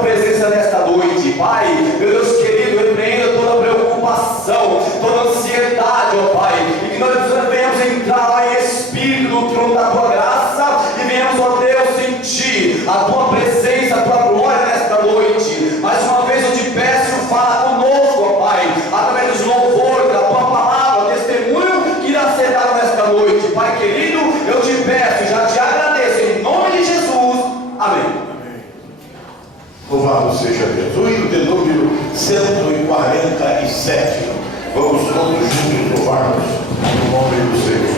presença nesta noite, Pai, meu Deus querido, repreenda toda preocupação, toda ansiedade, ó Pai, e que nós venhamos entrar lá em espírito no trono da Tua graça, e venhamos, ó Deus, sentir a Tua presença, a Tua glória nesta noite. Mais uma vez eu te peço, fala conosco, ó Pai, através dos louvores, da Tua palavra, o testemunho que irá ser dado nesta noite. Pai querido, eu te peço, já te agradeço, em nome de Jesus, amém. Louvado seja Deus. O hino de número 147. Vamos todos juntos louvarmos no nome do Senhor.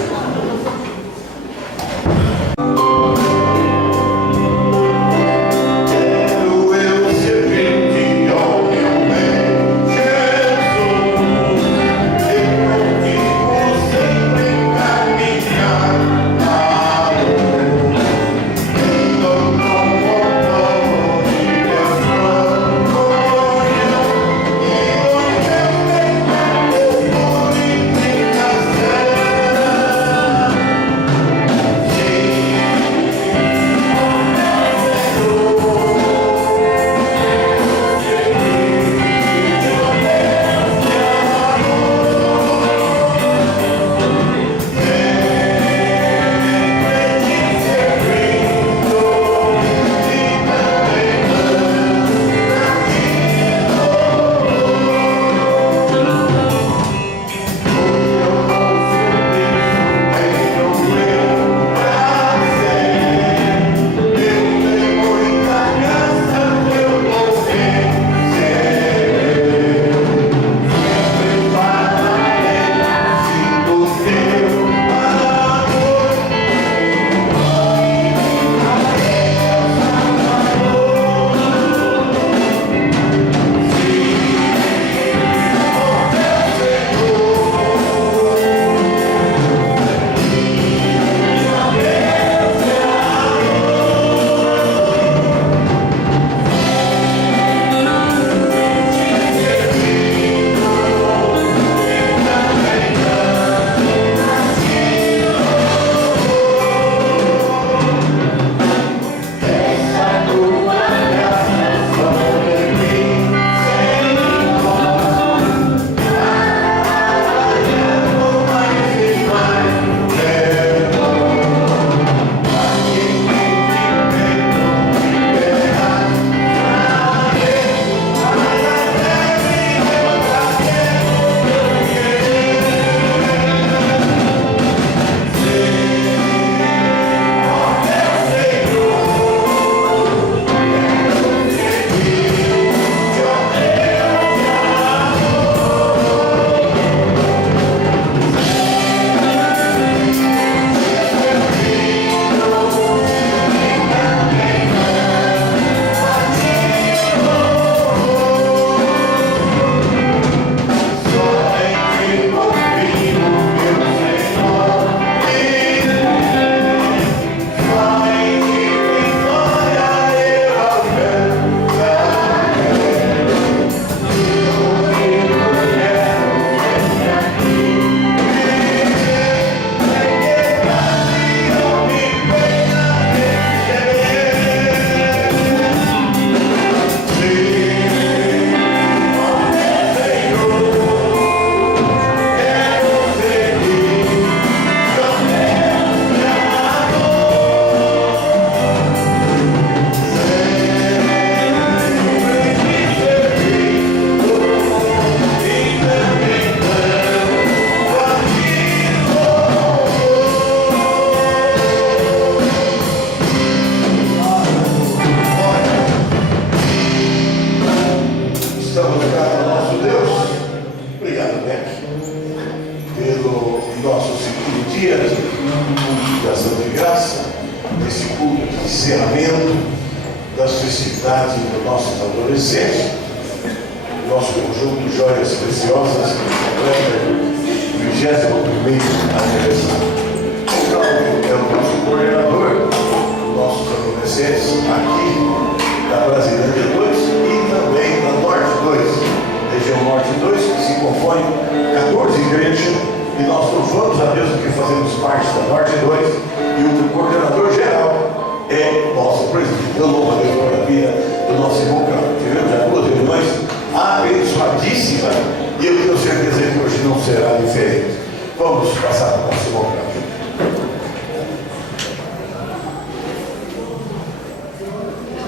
E nós louvamos a Deus porque fazemos parte da Norte 2 e o coordenador geral é nosso presidente. Eu louvo a Deus pela vida do nosso irmão Carlos. Tivemos já 2 reuniões abençoadíssimas e eu tenho certeza que hoje não será diferente. Vamos passar para o nosso irmão Carlos.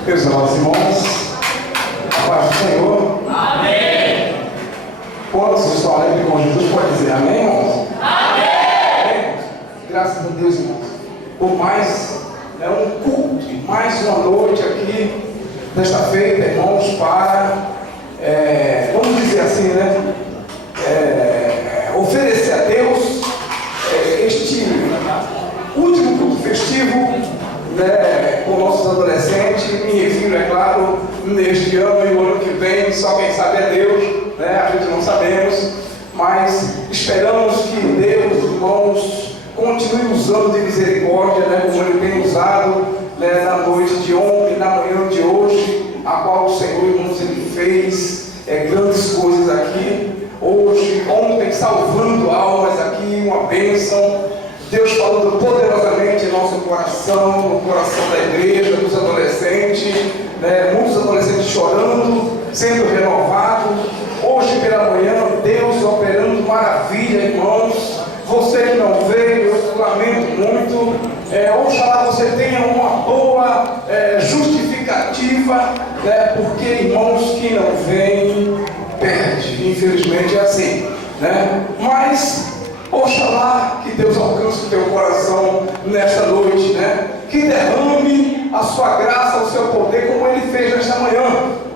Meus amados irmãos, a paz do Senhor. Amém. Quantos estão alegres com Jesus, pode dizer amém, irmãos? Amém. Graças a Deus, irmãos, por mais um culto, mais uma noite aqui, desta feita, irmãos, para, vamos dizer assim, né? Oferecer a Deus este último culto festivo, né, com nossos adolescentes. Me refiro, é claro, neste ano e o ano que vem, só quem sabe é Deus, né? A gente não sabemos, mas esperamos que Deus, irmãos, continue usando de misericórdia, né, como Ele tem usado, né, na noite de ontem, na manhã de hoje, a qual o Senhor, irmãos, Ele fez grandes coisas aqui, hoje, ontem, salvando almas aqui, uma bênção. Deus falando poderosamente em nosso coração, no coração da igreja, dos adolescentes, né? Muitos adolescentes chorando, sendo renovados. Hoje pela manhã, Deus operando maravilha, irmãos. Você que não veio, eu lamento muito. Oxalá você tenha uma boa justificativa, né? Porque, irmãos, que não vem, perde. Infelizmente é assim, né? Mas oxalá que Deus alcance o teu coração nesta noite, né? Que derrame a sua graça, o seu poder, como Ele fez nesta manhã,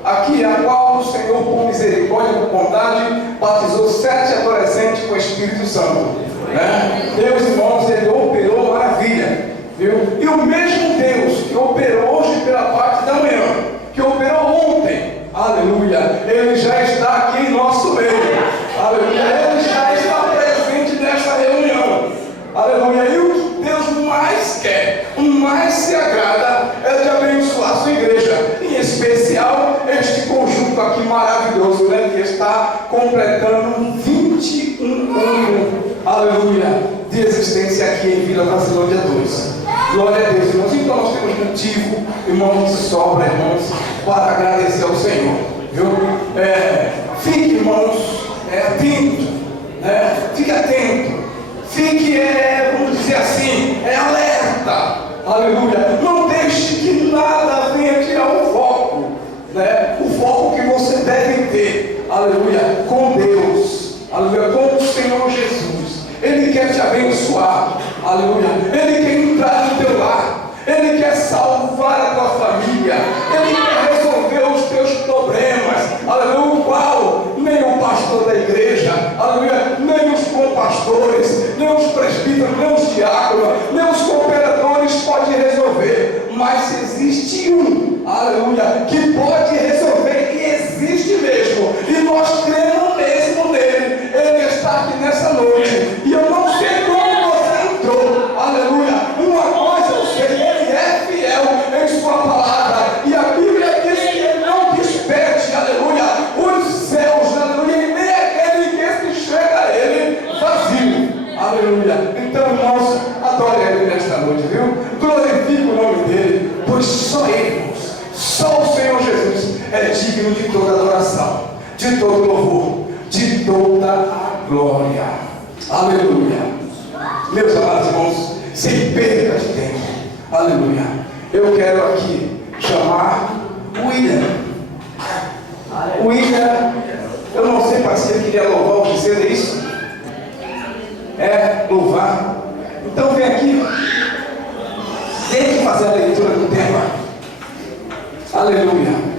aqui, a qual o Senhor, por misericórdia, por bondade, batizou 7 adolescentes com o Espírito Santo, né? Deus, irmãos, Ele operou maravilha, viu? E o mesmo Deus que operou hoje pela parte da manhã, que operou ontem, aleluia, Ele já está aqui em nosso meio, aleluia, Ele já está presente nesta reunião, aleluia. E o que Deus mais quer, mais se agrada, é de abençoar a sua igreja, em especial este conjunto aqui maravilhoso, né, que está completando 21 anos, aleluia, de existência aqui em Vila Brasilândia 2. Glória a Deus, irmãos. Então nós temos motivo, irmãos, de sobra, irmãos, para agradecer ao Senhor, viu? Fique, irmãos, atento, né? Fique atento, fique, vamos dizer assim, alerta, aleluia. Não deixe que nada venha tirar o foco, né? O foco que você deve ter, aleluia, com Deus, aleluia, com o Senhor Jesus. Ele quer te abençoar, aleluia. Ele quer entrar no teu lar, Ele quer salvar a tua família, Ele quer resolver os teus problemas, aleluia, o qual nem o pastor da igreja, aleluia, nem os compastores, nem os presbíteros, nem os diáconos, nem os cooperadores podem resolver, mas existe um, aleluia, que pode resolver, e existe mesmo, e nós cremos mesmo nele. Ele está aqui nessa noite, e eu não sei como você entrou, aleluia. Uma coisa eu sei, Ele é fiel em sua palavra, e a Bíblia diz que Ele não despede, aleluia, os céus, aleluia, e nem aquele que se chega a Ele vazio, aleluia. Então, irmãos, adore Ele nesta noite, viu? Glorifique o nome dEle, pois só Ele, irmãos, só o Senhor Jesus é digno de toda adoração, de todo louvor, de toda a glória, aleluia. Meus amados irmãos, sem perda de tempo, aleluia, eu quero aqui chamar o William. Eu não sei, parece que ele queria louvar o que seja isso. Louvar. Então vem aqui, tem que fazer a leitura do tema, aleluia.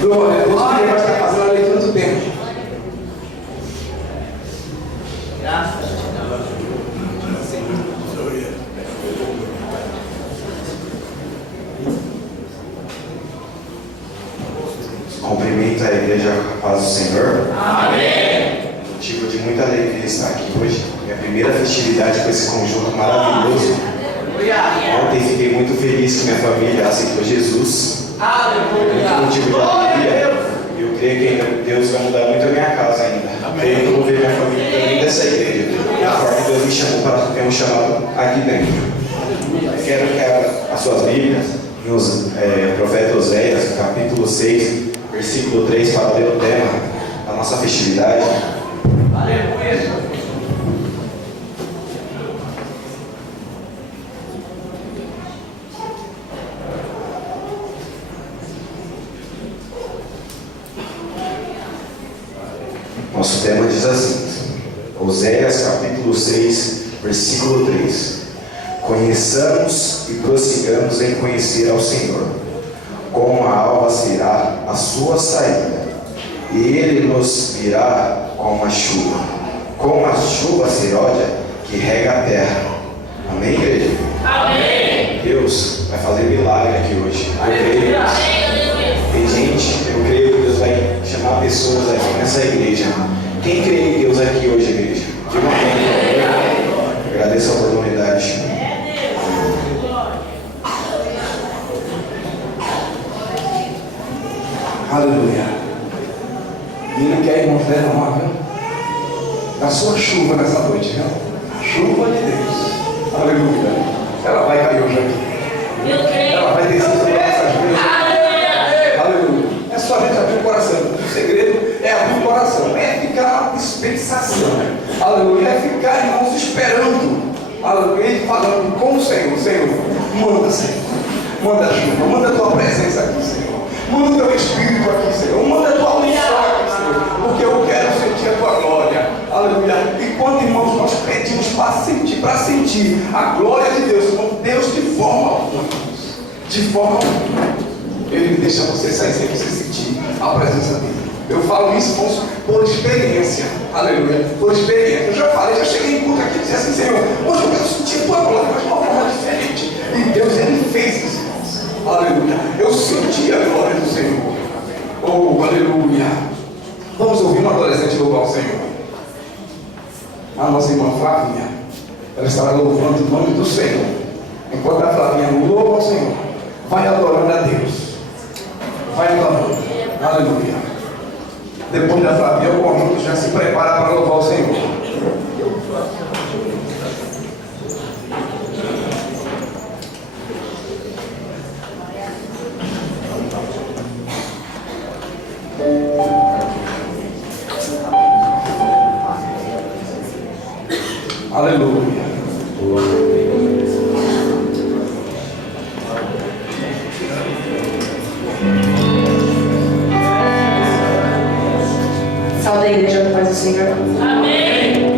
Glória a Deus, que Ele vai estar fazendo a leitura do tempo. Cumprimento a igreja com a paz do Senhor. Amém. Motivo de muita alegria estar aqui hoje. Minha primeira festividade com esse conjunto maravilhoso. Ontem fiquei muito feliz que minha família aceitou Jesus. Aleluia. Muito motivo de alegria. Eu creio que Deus vai mudar muito a minha casa ainda. Creio que eu vou ver minha família também dessa igreja. Da forma que Deus me chamou para ter um chamado aqui dentro. Quero que as suas Bíblias, nos profeta Oséias, capítulo 6, versículo 3, para ler o tema da nossa festividade. Aleluia. Nosso tema diz assim, Oséias capítulo 6, versículo 3. Conheçamos e prossigamos em conhecer ao Senhor. Como a alva será a sua saída, e Ele nos virá como a chuva serôdia que rega a terra. Amém, igreja? Amém. Deus vai fazer milagre aqui hoje. Eu creio. Tem gente, eu creio que Deus vai chamar pessoas aqui nessa igreja. Quem crê em Deus aqui hoje, igreja? Diga amém. Agradeço a oportunidade. Aleluia. E Ele quer, irmãos, derramar, viu? Da sua chuva nessa noite, viu? A chuva de Deus. Aleluia. Ela vai cair hoje aqui. Eu creio. Ela vai descer sobre nossas vidas. Aleluia. Aleluia. É só a gente abrir o coração. O segredo é abrir o coração. É ficar na dispensação. Aleluia. É ficar, irmãos, esperando. Aleluia. E falando com o Senhor. Senhor, manda, Senhor. Manda a chuva. Manda a tua presença aqui, Senhor. Manda o teu Espírito aqui, Senhor. Manda a tua unção aqui, Senhor. Porque eu quero sentir a tua glória. Aleluia. E quando, irmãos, nós pedimos para sentir a glória de Deus, irmão, Deus de forma alguma. De forma alguma. Ele deixa você sair sem você sentir a presença dele. Eu falo isso, irmãos, por experiência. Aleluia. Por experiência. Eu já falei, já cheguei em culto aqui e disse assim, Senhor, hoje eu quero sentir a tua glória, mas de uma forma diferente. E Deus, Ele fez isso, irmãos. Aleluia. Eu senti a glória do Senhor. Oh, aleluia. Vamos ouvir uma adolescente louvar o Senhor. A nossa irmã Flavinha, ela estará louvando o nome do Senhor. Enquanto a Flavinha louva o Senhor, vai adorando a Deus. Vai adorando. Aleluia. Depois da Flavinha, o conjunto já se prepara para louvar o Senhor. Aleluia. Salve a igreja do Paz do Senhor. Amém.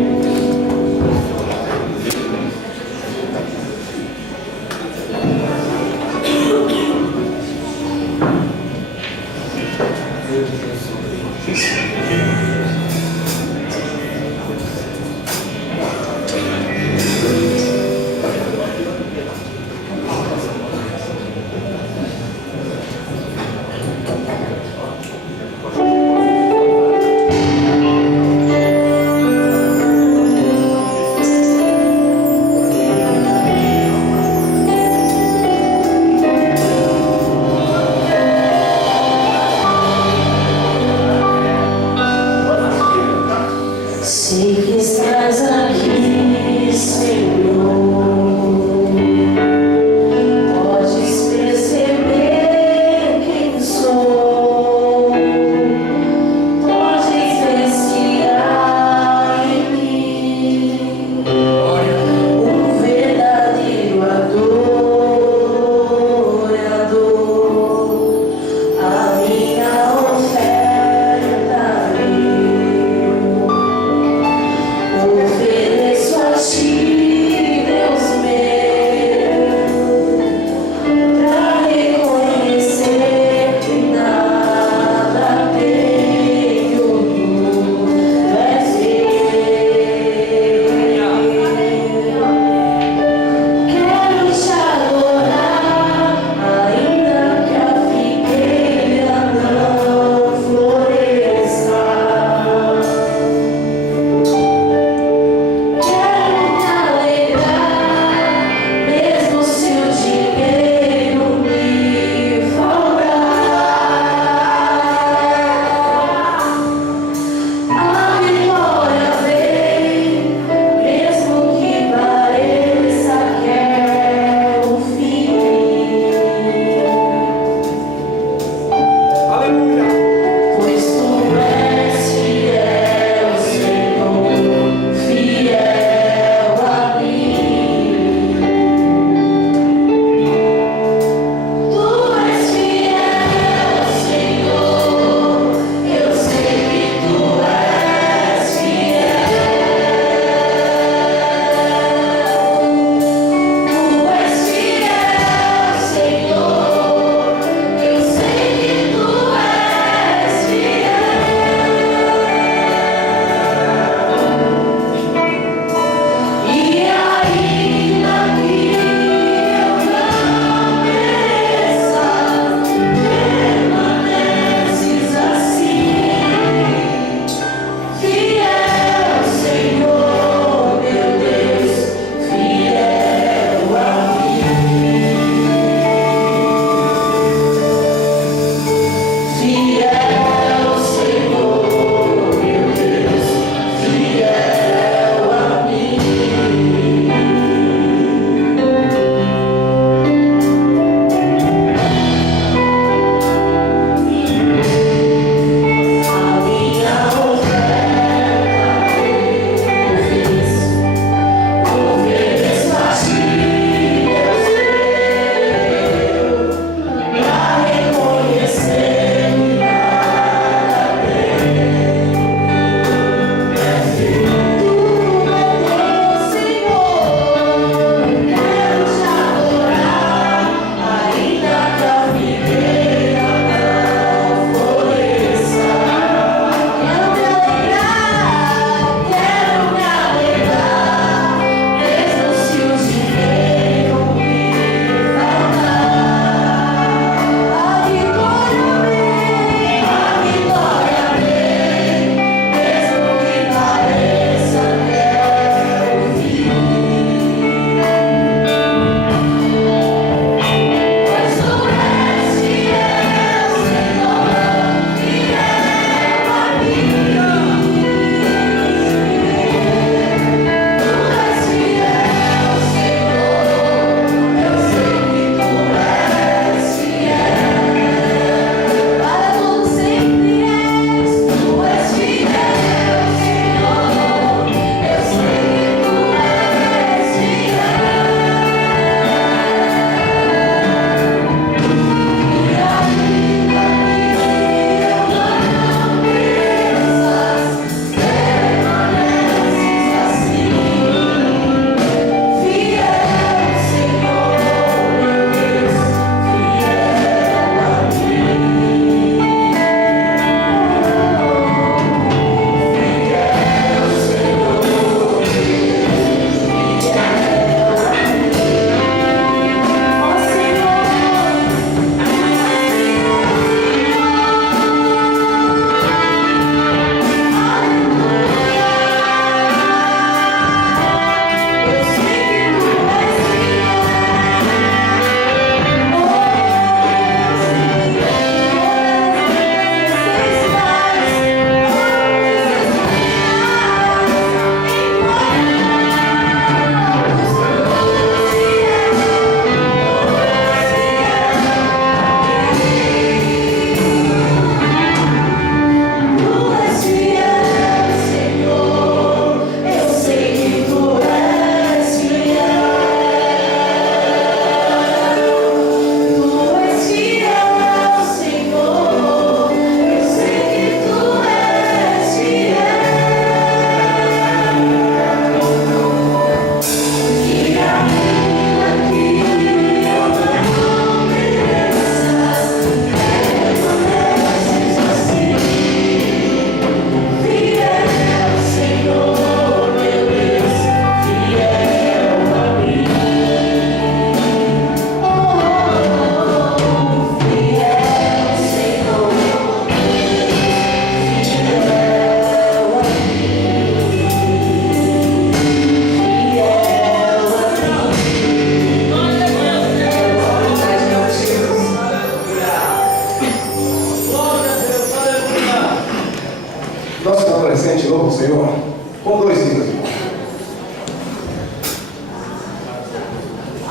Senhor com 2 hinos, irmão.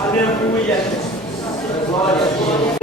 Aleluia. Glória.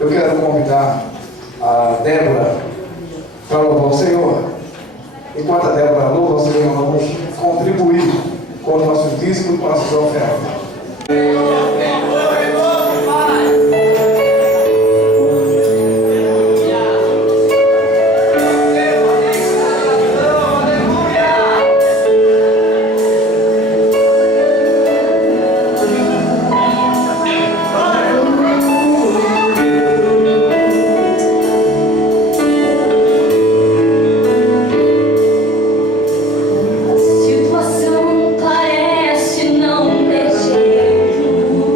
eu quero convidar a Débora para louvar o Senhor. Enquanto a Débora louva o Senhor, nós vamos contribuir com o nosso dízimo e com as nossas ofertas. Situação parece não ter jeito.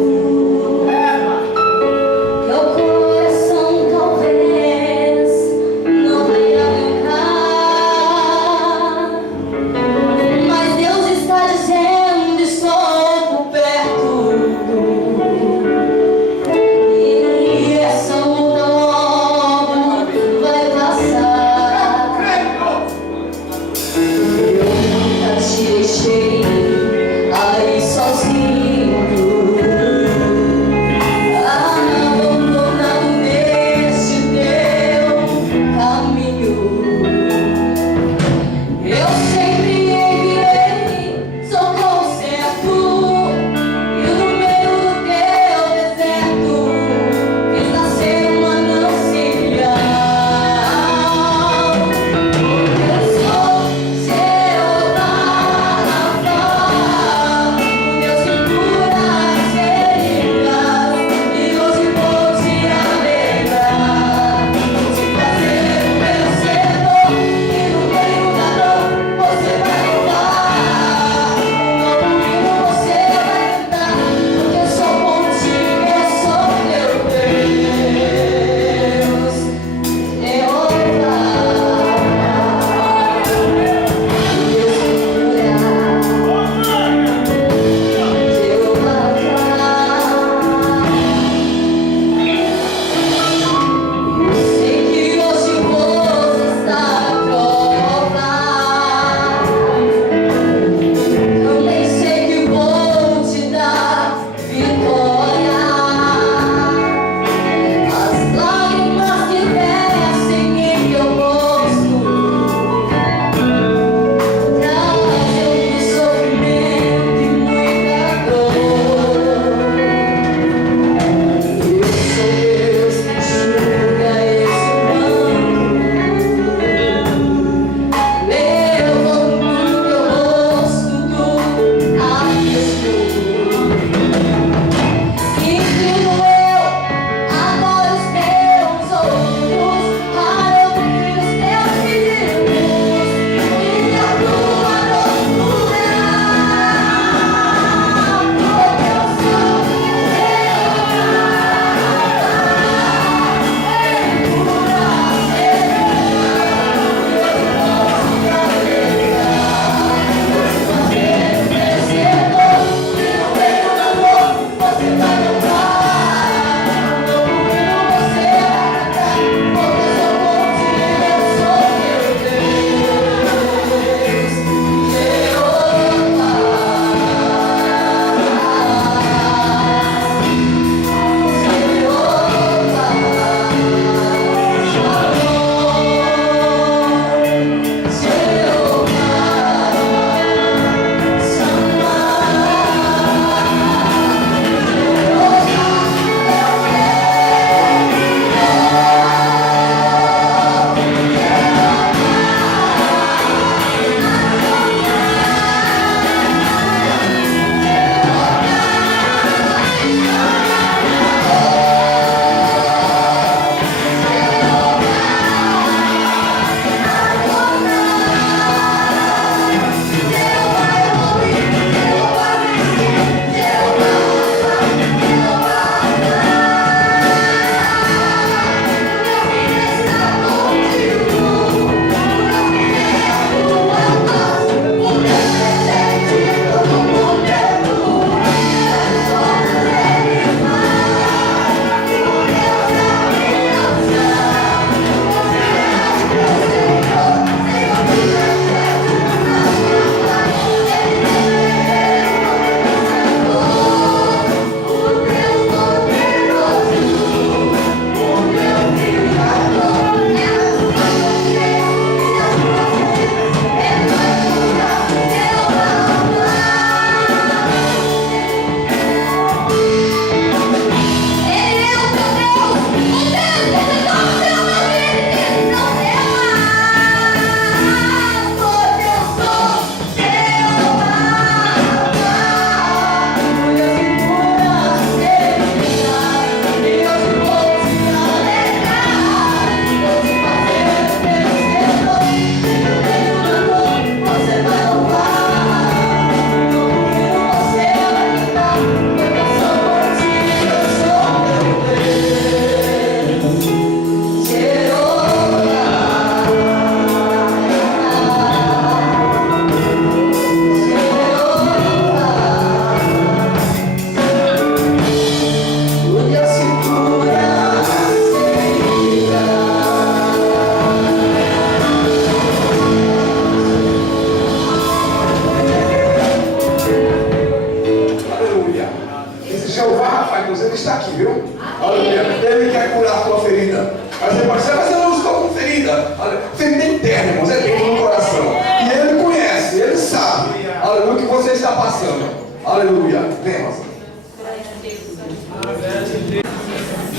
Senhor. Aleluia. Venha, Senhor.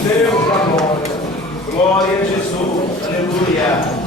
Deus da glória. Glória a Jesus. Aleluia.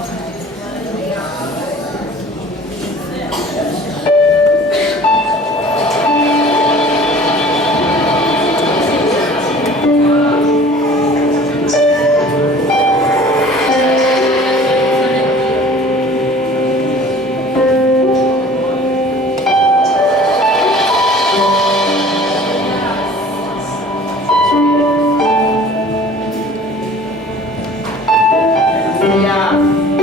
Aleluia.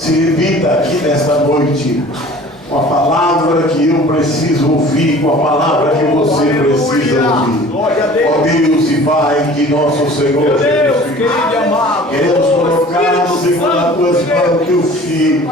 se limita aqui nesta noite com a palavra que eu preciso ouvir, com a palavra que você precisa ouvir. Glória a Deus. Ó Deus e Pai, que nosso Senhor Meu Deus, Jesus Cristo, querido e amado. queremos colocar, Senhor, nas tuas mãos teu filho.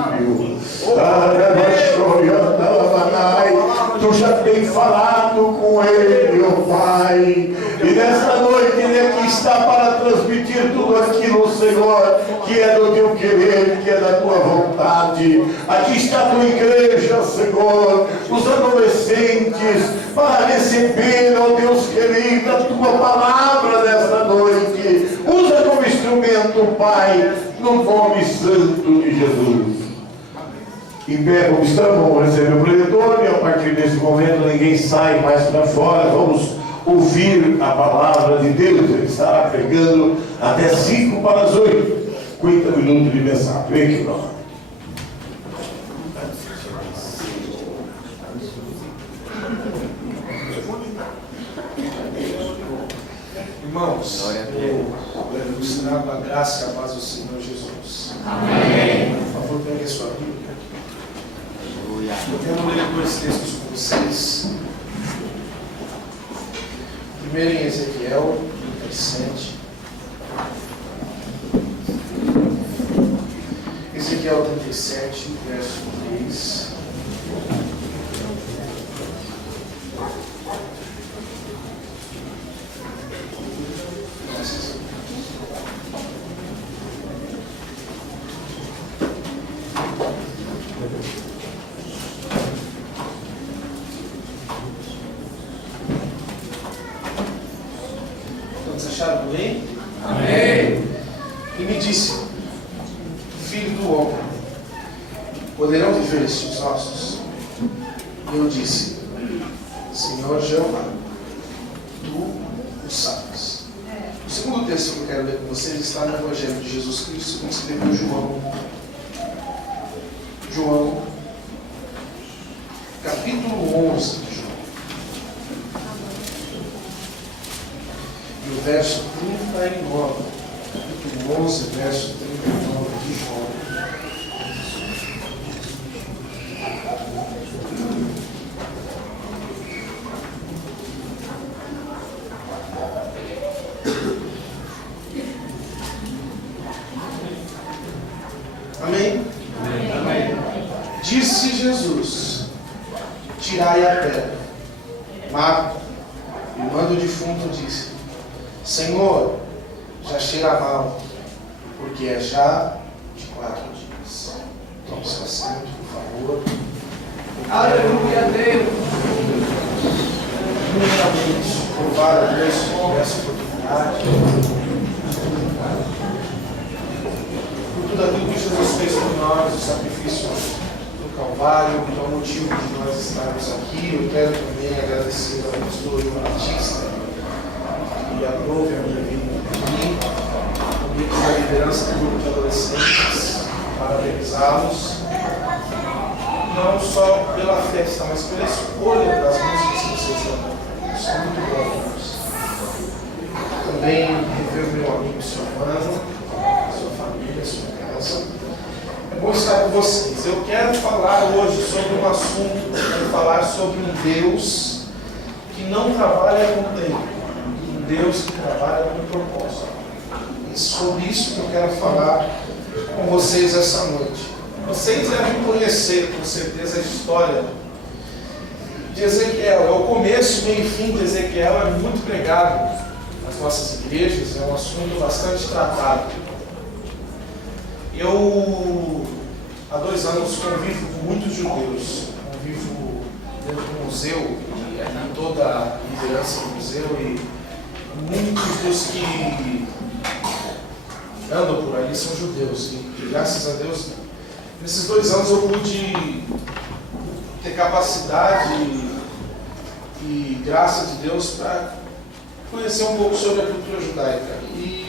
Tu já tem falado com ele, ó Pai. E nesta noite ele aqui está para transmitir tudo aquilo, Senhor, que é do teu querer, que é da tua vontade. Aqui está a tua igreja, Senhor, os adolescentes, para receber, ó Deus querido, a tua palavra nesta noite. Usa como instrumento, Pai, no nome santo de Jesus. Em pé como estamos, vamos receber o preletor e a partir desse momento ninguém sai mais para fora. Vamos ouvir a palavra de Deus. Ele estará pregando até 5 para as 8. 50 minutos de mensagem. Vem aqui, nós. Irmãos, eu vos trago a graça e a paz do Senhor Jesus. Amém. Por favor, pegue a sua Bíblia. Eu quero ler 2 textos com vocês. Primeiro em Ezequiel 37. Ezequiel 37, verso 3. Todos acharam bem? Amém. E me disse: Filho do homem, poderão viver estes ossos? E eu disse: Senhor Jeová, tu o sabes. O segundo texto que eu quero ler com vocês está no Evangelho de Jesus Cristo, como escreveu João. João, capítulo 11 de João. E o verso 39. Capítulo 11, verso 39 de João. Amém? Amém. Disse Jesus: tirai a pedra. Marta, irmã do defunto, disse: Senhor, já cheira mal, porque é já de 4 dias. Tome seu assento, por favor. Aleluia a Deus. Primeiramente, louvar a Deus por essa oportunidade. Por tudo aquilo que Jesus fez por nós, o sacrifício do Calvário, que é o motivo de nós estarmos aqui. Eu quero também agradecer ao pastor João Batista, que aprove a minha vida aqui, também pela liderança do grupo de adolescentes, parabenizá-los, não só pela festa, mas pela escolha das músicas que vocês cantam. Isso é muito bom. Também rever o meu amigo Silvano, sua família, sua casa. É bom estar com vocês. Eu quero falar hoje sobre um assunto, quero falar sobre um Deus que não trabalha com tempo, um Deus que trabalha com propósito. E sobre isso que eu quero falar com vocês essa noite. Vocês devem conhecer com certeza a história de Ezequiel. É o começo, meio e fim de Ezequiel, é muito pregado nas nossas igrejas, é um assunto bastante tratado. Eu, há 2 anos, convivo com muitos judeus, convivo dentro do museu, e ali toda a liderança do museu, e muitos dos que andam por ali são judeus, e graças a Deus, nesses 2 anos eu pude ter capacidade e graça de Deus para conhecer um pouco sobre a cultura judaica. E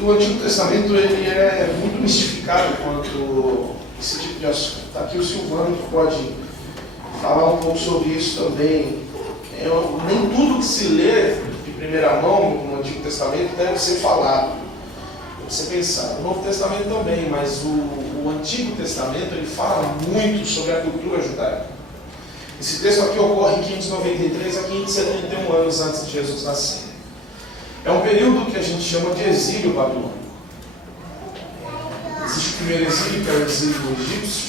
o Antigo Testamento ele é muito mistificado quanto esse tipo de assunto. Está aqui o Silvano que pode falar um pouco sobre isso também. Nem tudo que se lê de primeira mão no Antigo Testamento deve ser falado. você pensar, o Novo Testamento também, mas o Antigo Testamento, ele fala muito sobre a cultura judaica. Esse texto aqui ocorre em 593 a 571 anos antes de Jesus nascer. É um período que a gente chama de exílio babilônico. Existe o primeiro exílio, que é o exílio egípcio.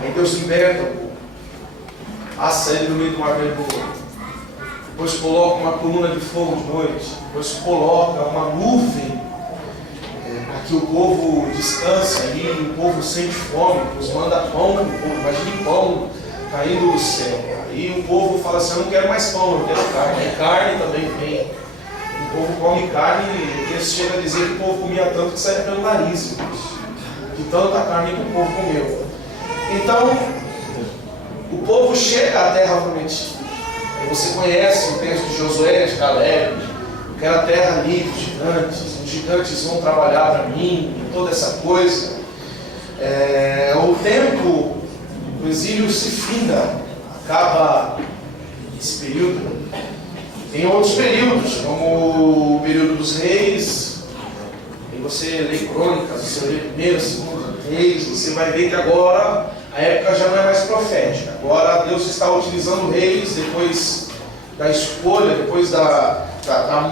Aí Deus liberta o povo, passa ele no meio do mar vermelho. Depois coloca uma coluna de fogo de noite. Depois coloca uma nuvem para que o povo descanse ali, o povo sente fome, Deus manda pão, o povo imagina pão caindo do céu. Aí o povo fala assim, eu não quero mais pão, eu quero carne. Aí carne também vem. O povo come carne e Deus chega a dizer que o povo comia tanto que saía pelo nariz. De tanta carne que o povo comeu. Então, o povo chega à terra prometida. Aí você conhece o texto de Josué, de Caleb, que era a terra livre, os gigantes vão trabalhar para mim, toda essa coisa. O tempo do exílio se finda, acaba esse período. Tem outros períodos, como o período dos reis. E você lê crônicas, você lê primeiro, segundo reis, você vai ver que agora a época já não é mais profética. Agora Deus está utilizando reis depois da escolha, depois da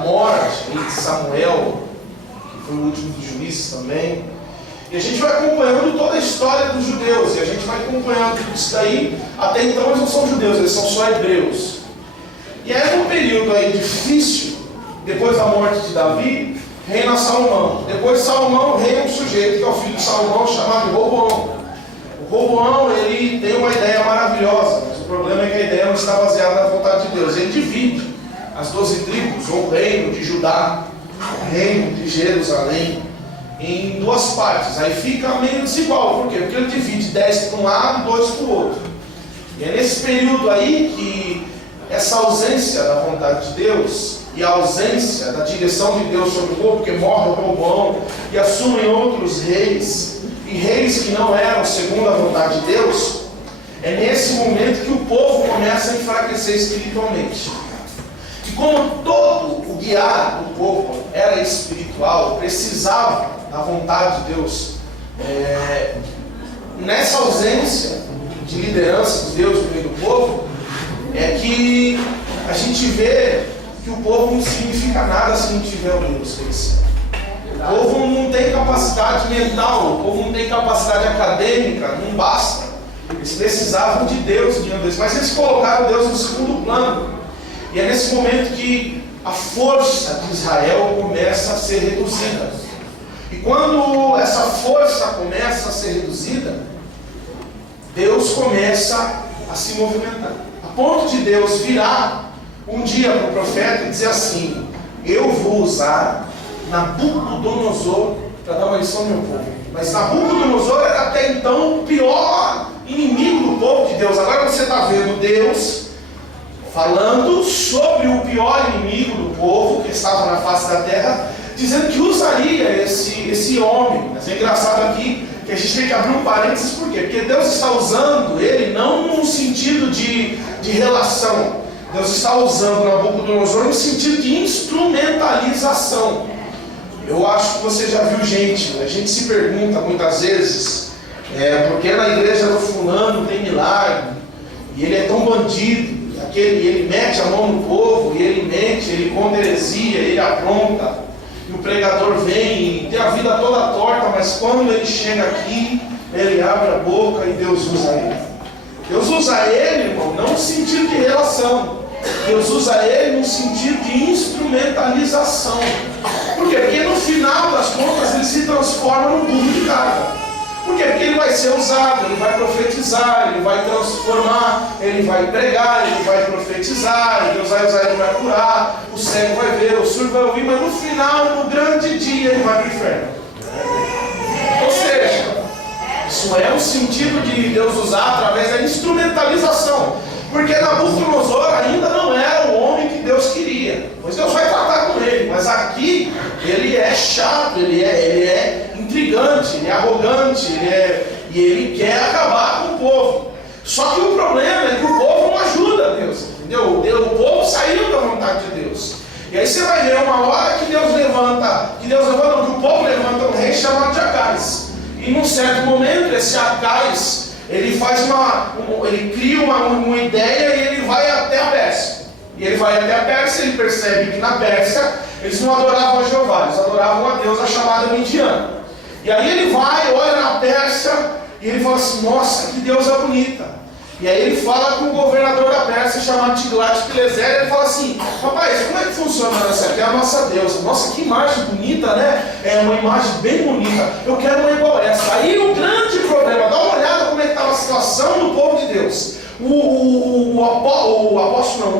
morte de Samuel, que foi o último dos juízes também. E a gente vai acompanhando toda a história dos judeus, e a gente vai acompanhando tudo isso daí. Até então eles não são judeus, eles são só hebreus. E é um período aí difícil, depois da morte de Davi, reina Salomão. Depois de Salomão reina um sujeito que é o filho de Salomão, chamado Roboão. O Roboão, ele tem uma ideia maravilhosa, mas o problema é que a ideia não está baseada na vontade de Deus. Ele divide as 12 tribos, ou o reino de Judá, o reino de Jerusalém, em duas partes. Aí fica meio desigual. Por quê? Porque ele divide 10 para um lado e 2 para o outro. E é nesse período aí que essa ausência da vontade de Deus e a ausência da direção de Deus sobre o povo, porque morre o Roboão e assumem outros reis, e reis que não eram segundo a vontade de Deus, é nesse momento que o povo começa a enfraquecer espiritualmente. E como todo o guiar do povo era espiritual, precisava da vontade de Deus, nessa ausência de liderança de Deus no meio do povo, é que a gente vê que o povo não significa nada se não tiver o Deus que ele serve. O povo não tem capacidade mental, o povo não tem capacidade acadêmica, não basta. Eles precisavam de Deus diante deles, mas eles colocaram Deus no segundo plano. E é nesse momento que a força de Israel começa a ser reduzida. E quando essa força começa a ser reduzida, Deus começa a se movimentar. A ponto de Deus virar um dia para o profeta e dizer assim: eu vou usar Nabucodonosor para dar uma lição ao meu povo. Mas Nabucodonosor era até então o pior inimigo do povo de Deus. Agora você está vendo Deus falando sobre o pior inimigo do povo que estava na face da terra, dizendo que usaria esse homem. Mas é engraçado aqui que a gente tem que abrir um parênteses. Por quê? Porque Deus está usando ele não no sentido de relação. Deus está usando Nabucodonosor no sentido de instrumentalização. Eu acho que você já viu gente, a gente se pergunta muitas vezes, porque na igreja do fulano tem milagre, e ele é tão bandido, ele mete a mão no povo, e ele mente, ele conta heresia, ele apronta, e o pregador vem e tem a vida toda torta, mas quando ele chega aqui, ele abre a boca e Deus usa ele. Deus usa ele, irmão, não no sentido de relação. Deus usa ele no sentido de instrumentalização. Por quê? Porque no final das contas ele se transforma num burro de carga. Por quê? Porque ele vai ser usado, ele vai profetizar, ele vai transformar, ele vai pregar, ele vai profetizar, e Deus vai usar, ele vai curar, o cego vai ver, o surdo vai ouvir, mas no final, no grande dia, ele vai para o inferno. Ou seja, isso é o sentido de Deus usar através da instrumentalização. Porque Nabucodonosor ainda não era o homem que Deus queria. Pois Deus vai tratar com ele. Mas aqui ele é chato, ele é intrigante, ele é arrogante, e ele quer acabar com o povo. Só que o problema é que o povo não ajuda Deus. Entendeu? O povo saiu da vontade de Deus. E aí você vai ver uma hora que Deus levanta, que o povo levanta um rei chamado de Acais. E num certo momento, esse Acais, ele cria uma ideia e ele vai até a Pérsia. E ele vai até a Pérsia, ele percebe que na Pérsia eles não adoravam a Jeová, eles adoravam a deusa chamada Midian. E aí ele vai, olha na Pérsia e ele fala assim, nossa, que deusa bonita. E aí ele fala com o governador da Pérsia chamado Tiglat-Pileser, ele fala assim, rapaz, como é que funciona essa aqui? É a nossa deusa. Nossa, que imagem bonita, né? É uma imagem bem bonita. Eu quero uma igual essa. Aí o grande problema, dá uma olhada como é que estava a situação do povo de Deus. O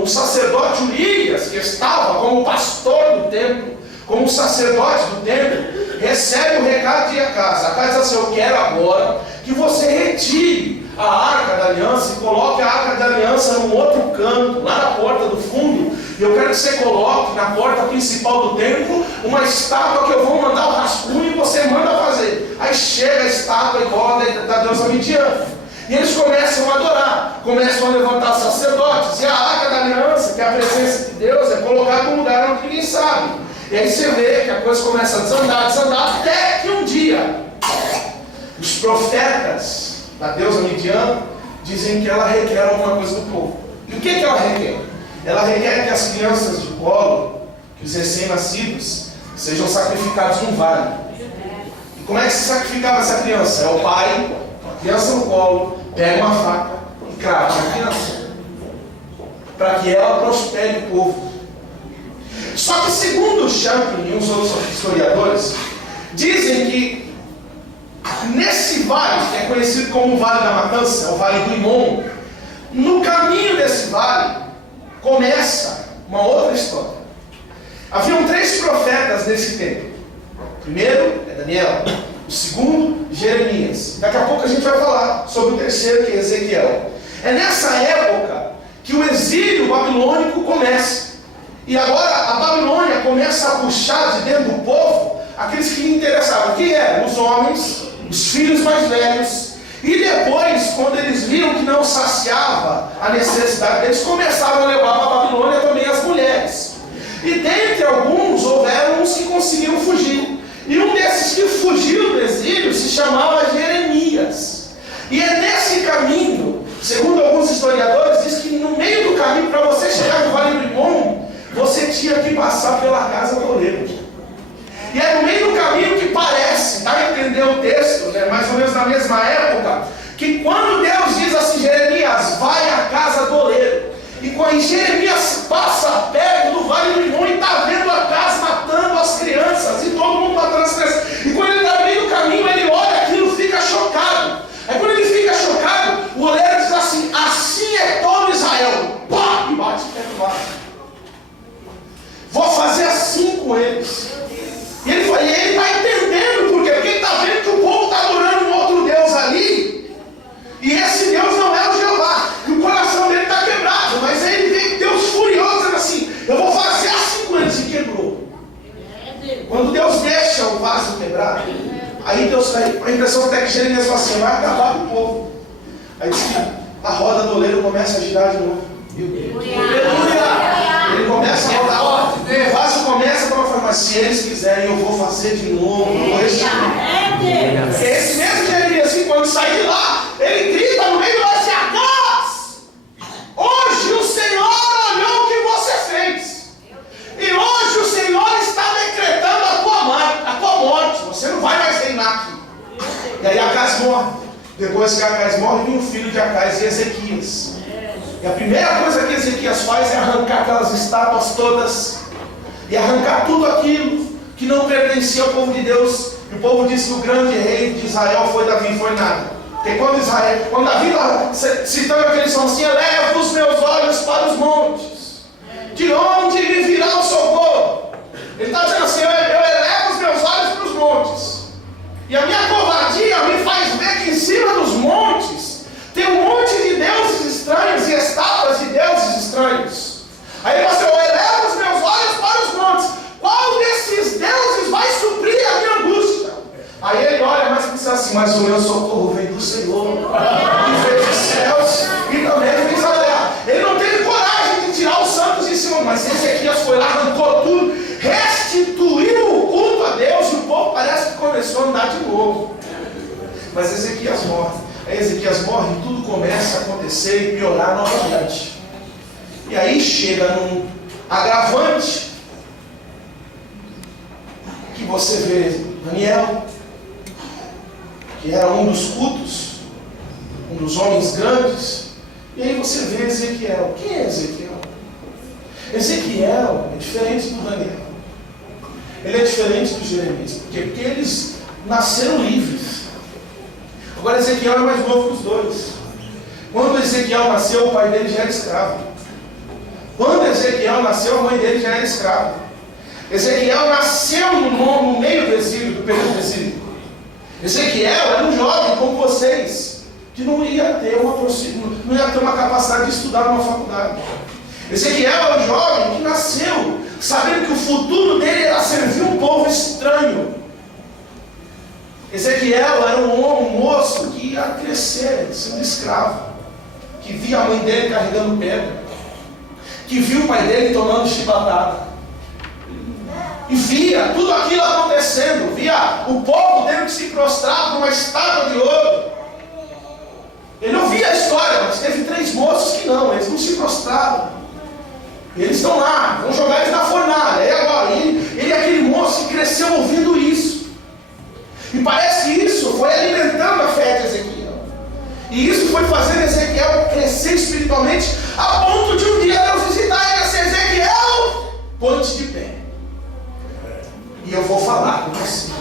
sacerdote Urias, que estava como pastor do templo, como sacerdote do templo, recebe o recado de Acais. Acais diz assim, eu quero agora que você retire a Arca da Aliança e coloque a Arca da Aliança num outro canto, lá na porta do fundo. E eu quero que você coloque na porta principal do templo uma estátua que eu vou mandar o rascunho e você manda fazer. Aí chega a estátua igual da deusa Midian. E eles começam a adorar, começam a levantar sacerdotes. E a Arca da Aliança, que é a presença de Deus, é colocada num lugar onde ninguém sabe. E aí você vê que a coisa começa a desandar, até que um dia os profetas da deusa Midian dizem que ela requer alguma coisa do povo. E o que ela requer? Ela requer que as crianças de colo, que os recém-nascidos, sejam sacrificados num vale. E como é que se sacrificava essa criança? É o pai, a criança no colo, pega uma faca e crava a criança, para que ela prospere o povo. Só que segundo Champlin e uns outros historiadores, dizem que nesse vale, que é conhecido como o Vale da Matança, o Vale do Imon, no caminho desse vale, começa uma outra história. Haviam 3 profetas nesse tempo. O primeiro é Daniel, o segundo, Jeremias. Daqui a pouco a gente vai falar sobre o terceiro, que é Ezequiel. É nessa época que o exílio babilônico começa. E agora a Babilônia começa a puxar de dentro do povo aqueles que lhe interessavam. Quem eram? Os homens, os filhos mais velhos. E depois, quando eles viam que não saciava a necessidade deles, começaram a levar para a Babilônia também as mulheres. E dentre alguns, houveram uns que conseguiram fugir. E um desses que fugiu do exílio se chamava Jeremias. E é nesse caminho, segundo alguns historiadores, diz que no meio do caminho, para você chegar no Vale do Imon, você tinha que passar pela casa do oleiro. E é no meio do caminho que parece, dá a entender o texto, né, mais ou menos na mesma época, que quando Deus diz assim, Jeremias, vai à casa do oleiro. E quando Jeremias passa perto do Vale do Imon e está vendo a casa matando as crianças, e todo mundo matando as crianças. E quando ele está no meio do caminho, ele olha aquilo e fica chocado. Aí quando ele fica chocado, o oleiro diz assim, assim é todo Israel. Pá! E bate perto do vale. Vou fazer assim com eles. E ele está entendendo por quê? Porque ele está vendo que o povo está adorando um outro Deus ali. E esse Deus não é o Jeová. E o coração dele está quebrado. Mas aí ele vê Deus furioso, dizendo assim, eu vou fazer assim com eles. E quebrou. Quando Deus deixa o vaso quebrado, aí Deus vai, a impressão até que Jeremias fala assim, vai acabar com o povo. Aí diz que a roda do oleiro começa a girar de novo. Ele começa a rodar, o vaso começa a falar, mas se eles quiserem eu vou fazer de novo, eu vou restituir. Esse mesmo Jeremias, assim, quando sai de lá, ele grita no meio do assim, Acais, hoje o Senhor olhou o que você fez. E hoje o Senhor está decretando a tua morte. Você não vai mais reinar aqui. E aí Acais morre. Depois que Acais morre, vem o filho de Acais, Ezequias. E a primeira coisa que Ezequias faz é arrancar aquelas estátuas todas. E arrancar tudo aquilo que não pertencia ao povo de Deus. E o povo disse que o grande rei de Israel foi Davi, foi nada. Porque quando Davi está citando aquele som assim, eleva os meus olhos para os montes. De onde me virá o socorro? Ele está dizendo assim, eu elevo os meus olhos para os montes. E a minha covardia me faz ver que em cima dos montes tem um monte de deuses estranhos e estátuas de deuses estranhos. Aí ele fala assim, eu elevo os meus olhos para os montes. Qual desses deuses vai suprir a minha angústia? Aí ele olha mais e diz assim, mas o meu socorro vem do Senhor, que fez os céus e também fez a terra. Ele não teve coragem de tirar os santos de cima, mas Ezequias foi lá, arrancou tudo Aí Ezequias morre e tudo começa a acontecer e piorar novamente. E aí chega num agravante que você vê Daniel, que era um dos cultos, um dos homens grandes, e aí você vê Ezequiel. Quem é Ezequiel? Ezequiel é diferente do Daniel. Ele é diferente do Jeremias. Por quê? Porque eles nasceram livres. Agora Ezequiel é mais novo que os dois. Quando Ezequiel nasceu, o pai dele já era escravo. Quando Ezequiel nasceu, a mãe dele já era escrava. Ezequiel nasceu no meio do exílio, do período do exílio. Ezequiel era um jovem como vocês, que não ia ter uma capacidade de estudar numa faculdade. Ezequiel é um jovem que nasceu sabendo que o futuro dele era servir um povo estranho. Ezequiel era um moço que ia crescer sendo escravo, que via a mãe dele carregando pedra, que viu o pai dele tomando chibatada, e via tudo aquilo acontecendo, via o povo tendo que se prostrar por uma estátua de ouro. Ele ouvia a história, mas teve 3 moços que não, eles não se prostraram. E eles estão lá, vão jogar eles na fornalha. E agora, ele é aquele moço que cresceu ouvindo isso. E parece que isso foi alimentando a fé de Ezequiel. E isso foi fazendo Ezequiel crescer espiritualmente, a ponto de um dia Deus visitar ele e dizer: Ezequiel, põe-te de pé. E eu vou falar com você.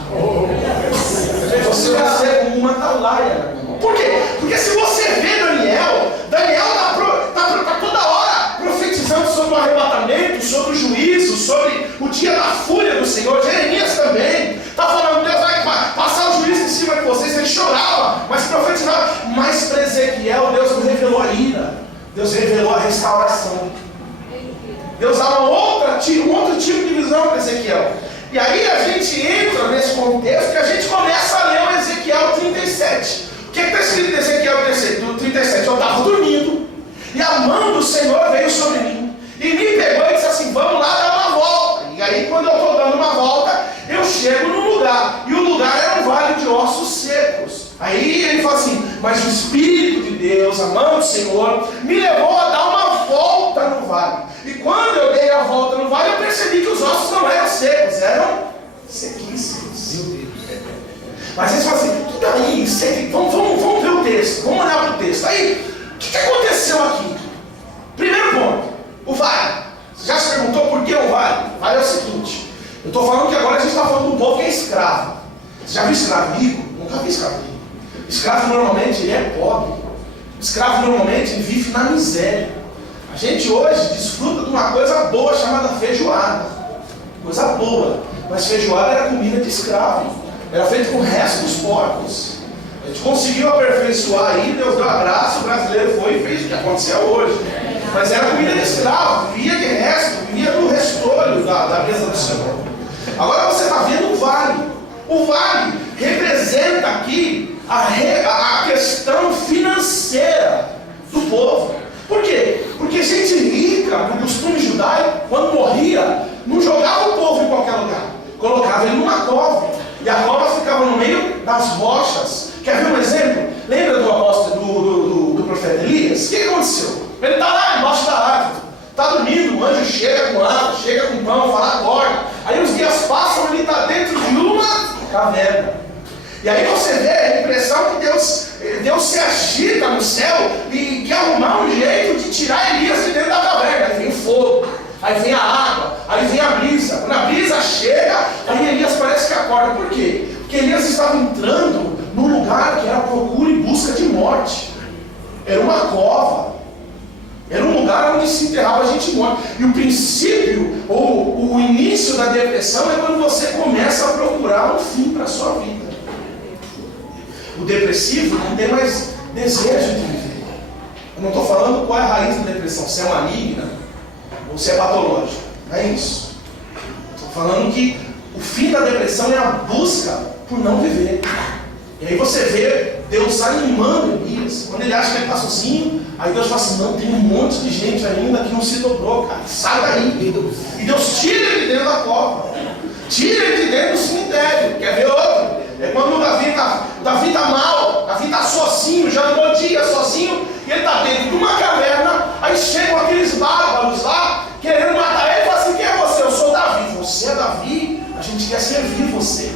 Você vai ser como uma atalaia. Por quê? Porque se você vê Daniel está toda hora profetizando sobre o arrebatamento, sobre o juízo, sobre o dia da fúria do Senhor. Jeremias também está falando: Deus vai passar o juízo em cima de vocês. Ele chorava, mas profetizava. Mas para Ezequiel, Deus não revelou a ira, Deus revelou a restauração. Deus dá um outro tipo de visão para Ezequiel. E aí a gente entra nesse contexto e a gente começa a ler o Ezequiel 37. O que está escrito em Ezequiel 37? Eu estava dormindo e a mão do Senhor veio sobre mim e me pegou e disse assim: vamos lá dar uma volta. E aí quando eu estou dando uma volta, eu chego num lugar, e o lugar era um vale de ossos secos. Aí ele fala assim: mas o Espírito de Deus, a mão do Senhor, me levou a dar uma volta no vale. E quando eu dei a volta no vale, eu percebi que os ossos não eram secos, eram sequíssimos. Mas eles falam assim: tudo aí, vamos ver o texto, vamos olhar para o texto. Aí, o que aconteceu aqui? Primeiro ponto, o vale. Você já se perguntou por que o vale? O vale é o seguinte: eu estou falando que agora a gente está falando de um povo que é escravo. Você já viu escravo rico? Nunca vi escravo rico. Escravo normalmente ele é pobre. Escravo normalmente ele vive na miséria. A gente hoje desfruta de uma coisa boa chamada feijoada. Coisa boa. Mas feijoada era comida de escravo. Era feito com o resto dos porcos. A gente conseguiu aperfeiçoar aí, Deus deu a graça, o brasileiro foi e fez o que aconteceu hoje. Mas era comida de escravo, vivia de resto, vivia do restolho da mesa do Senhor. Agora você está vendo o vale. O vale representa aqui a questão financeira do povo. Por quê? Porque gente rica, no costume judaico, quando morria, não jogava o povo em qualquer lugar. Colocava ele numa cova. E a cova ficava no meio das rochas. Quer ver um exemplo? Lembra do apóstolo, do profeta Elias? O que aconteceu? Ele está lá embaixo da árvore. Está dormindo, o anjo chega com água, chega com pão, fala: acorda. Aí os dias passam, ele está dentro de uma caverna. E aí você vê a impressão que Deus se agita no céu e quer arrumar um jeito de tirar Elias de dentro da caverna. Aí vem o fogo, aí vem a água, aí vem a brisa. Quando a brisa chega, aí Elias parece que acorda. Por quê? Porque Elias estava entrando num lugar que era procura e busca de morte. Era uma cova. Era um lugar onde se enterrava gente morta. E o princípio, ou o início da depressão é quando você começa a procurar um fim para a sua vida. O depressivo não tem mais desejo de viver. Eu não estou falando qual é a raiz da depressão, se é maligna ou se é patológica. Não é isso. Estou falando que o fim da depressão é a busca por não viver. E aí você vê Deus animando Elias. Quando ele acha que ele está sozinho, aí Deus fala assim: não, tem um monte de gente ainda que não se dobrou, cara. Sai daí. E Deus tira ele de dentro da cova. Tira ele de dentro do cemitério. Quer ver outro? É quando o Davi está mal, Davi está sozinho sozinho, já andou dia sozinho, e ele está dentro de uma caverna. Aí chegam aqueles bárbaros lá, querendo matar ele, e falam assim: quem é você? Eu sou Davi. Você é Davi? A gente quer servir você.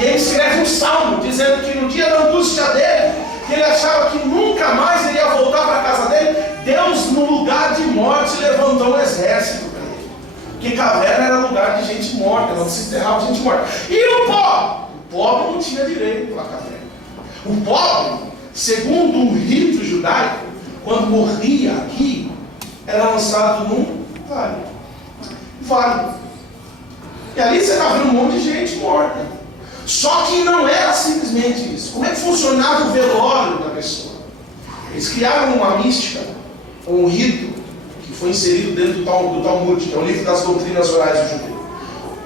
E ele escreve um salmo, dizendo que no dia da angústia dele, que ele achava que nunca mais ele ia voltar para a casa dele, Deus, no lugar de morte, levantou um exército para ele. Porque caverna era lugar de gente morta, onde se enterrava gente morta. E o pobre? O pobre não tinha direito à caverna. O pobre, segundo um rito judaico, quando morria aqui, era lançado num vale. Vale. E ali você está vendo um monte de gente morta. Só que não era simplesmente isso. Como é que funcionava o velório da pessoa? Eles criaram uma mística, um rito, que foi inserido dentro do Talmud, que é o livro das doutrinas orais do judeu.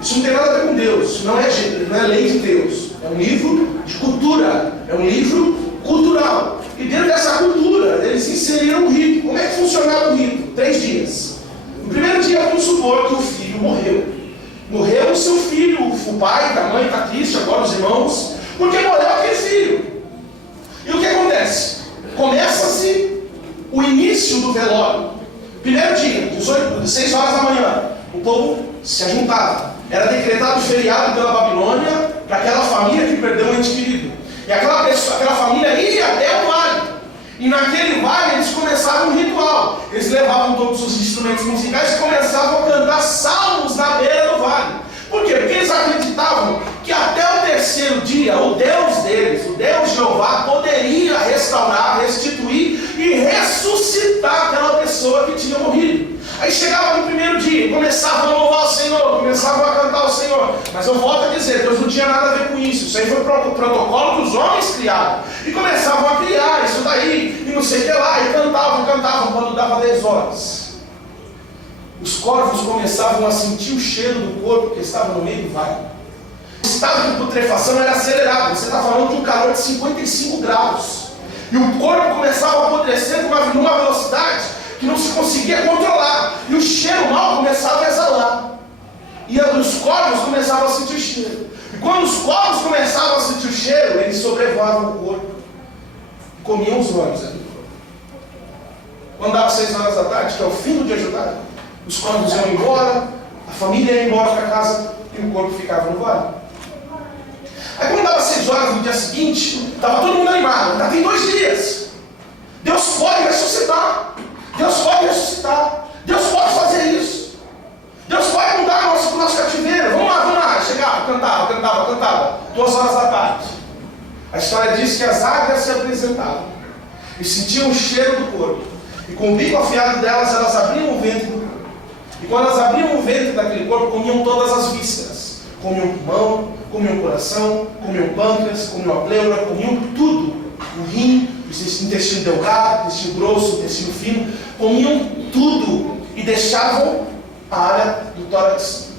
Isso não tem nada a ver com Deus, isso não é lei de Deus. É um livro de cultura, é um livro cultural. E dentro dessa cultura, eles inseriram um rito. Como é que funcionava o rito? 3 dias. No primeiro dia, vamos supor que o filho morreu. Morreu o seu filho, o pai, a mãe está triste, agora os irmãos, porque morreu aquele filho. E o que acontece? Começa-se o início do velório. Primeiro dia, 6 horas da manhã, o povo se ajuntava. Era decretado feriado pela Babilônia para aquela família que perdeu um ente querido. E aquela família ia até o vale. E naquele vale eles começavam um ritual. Eles levavam todos os instrumentos musicais e começavam a cantar salmos na beira do vale. Por quê? Porque eles acreditavam que até o terceiro dia, o Deus deles, o Deus Jeová, poderia restaurar, restituir e ressuscitar aquela pessoa que tinha morrido. Aí chegava no primeiro dia, começavam a louvar o Senhor, começavam a cantar o Senhor. Mas eu volto a dizer, Deus não tinha nada a ver com isso. Isso aí foi o protocolo que os homens criaram. E começavam a criar isso daí, e não sei o que lá, e cantavam quando dava 10 horas. Os corvos começavam a sentir o cheiro do corpo que estava no meio do vale. O estado de putrefação era acelerado. Você está falando de um calor de 55 graus. E o corpo começava a apodrecer numa velocidade que não se conseguia controlar. E o cheiro mal começava a exalar. E os corvos começavam a sentir o cheiro. E quando os corvos começavam a sentir o cheiro, eles sobrevoavam o corpo e comiam os olhos ali. Quando dava 6 horas da tarde, que é o fim do dia de tarde, os corvos iam embora, a família ia embora para casa e o corpo ficava no vale. Aí quando dava 6 horas no dia seguinte, estava todo mundo animado. Ainda tem 2 dias. Deus pode ressuscitar. Deus pode ressuscitar. Deus pode fazer isso. Deus pode mudar o nosso cativeiro. Vamos lá. Chegava, cantava. 2 horas da tarde. A história diz que as águias se apresentavam e sentiam o cheiro do corpo. E com o bico afiado delas, elas abriam o ventre do corpo. E quando elas abriam o ventre daquele corpo, comiam todas as vísceras. Comiam o pulmão, comiam o coração, comiam o pâncreas, comiam a pleura, comiam tudo. O rim, o intestino delgado, o intestino grosso, o intestino fino, comiam tudo e deixavam a área do tórax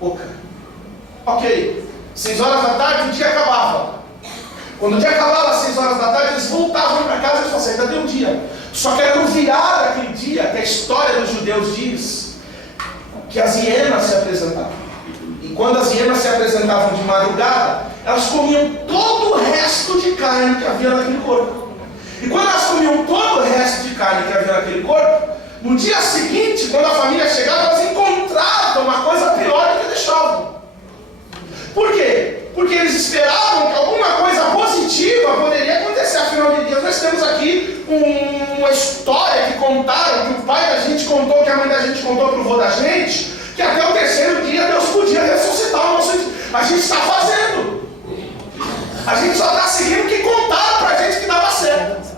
oca. Ok, 6 horas da tarde o dia acabava. Quando o dia acabava às 6 horas da tarde, eles voltavam para casa e falavam assim: ainda tem um dia. Só que era no virar daquele dia que a história dos judeus diz que as hienas se apresentavam. E quando as hienas se apresentavam de madrugada, elas comiam todo o resto de carne que havia naquele corpo. E quando elas comiam todo o resto de carne que havia naquele corpo, no dia seguinte, quando a família chegava, elas encontravam uma coisa pior do que deixavam. Por quê? Porque eles esperavam que alguma coisa positiva poderia acontecer. Afinal de Deus, nós temos aqui uma história que contaram, que o pai da gente contou, que a mãe da gente contou para o vô da gente, que até o terceiro dia Deus podia ressuscitar o nosso. A gente está fazendo. A gente só está seguindo o que contaram para a gente que dava certo.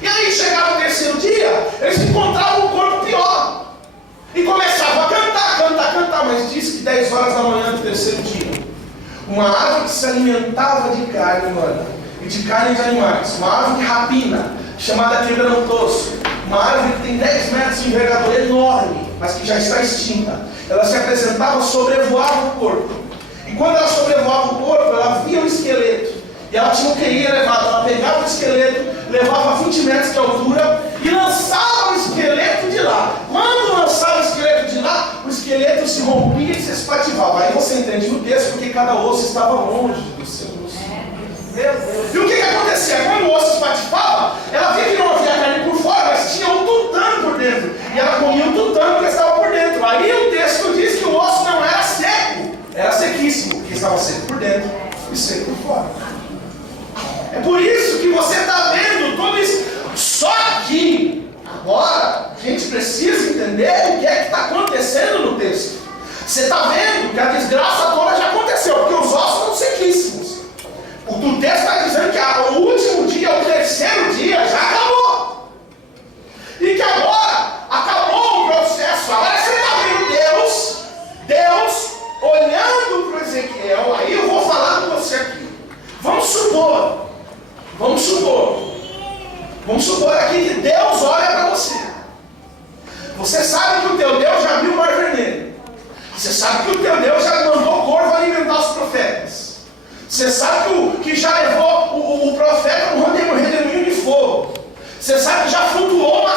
E aí chegava o terceiro dia, eles encontravam um corpo pior. E começavam a cantar, mas disse que 10 horas da manhã do terceiro dia, uma ave que se alimentava de carne humana e de carne de animais, uma ave de rapina, chamada quebrantoso, uma árvore que tem 10 metros de envergadura, enorme, mas que já está extinta. Ela se apresentava, sobrevoava o corpo. E quando ela sobrevoava o corpo, ela via o esqueleto. E ela tinha um QI elevado. Ela pegava o esqueleto, levava a 20 metros de altura e lançava o esqueleto de lá. Quando lançava o esqueleto de lá, o esqueleto se rompia e se espativava. Aí você entende no texto porque cada osso estava longe do seu osso. E o que acontecia? Quando o osso espatifava, ela via que não havia carne por fora, mas tinha um tutano por dentro. E ela comia o tutano que estava por dentro. Aí o texto diz que o osso não era seco, era sequíssimo, que estava seco por dentro e seco por fora. É por isso que você está vendo tudo isso. Só que agora a gente precisa entender o que é que está acontecendo no texto. Você está vendo que a desgraça toda já aconteceu, porque os ossos são sequíssimos. O texto está dizendo que o último dia, o terceiro dia, já acabou. E que agora acabou o processo. Agora você está vendo Deus olhando para Ezequiel. Aí eu vou falar com você aqui. Vamos supor aqui que Deus olha para você. Você sabe que o teu Deus já abriu o mar vermelho. Você sabe que o teu Deus já mandou o corvo alimentar os profetas. Você sabe que já levou o profeta no redemoinho de fogo. Você sabe que já flutuou o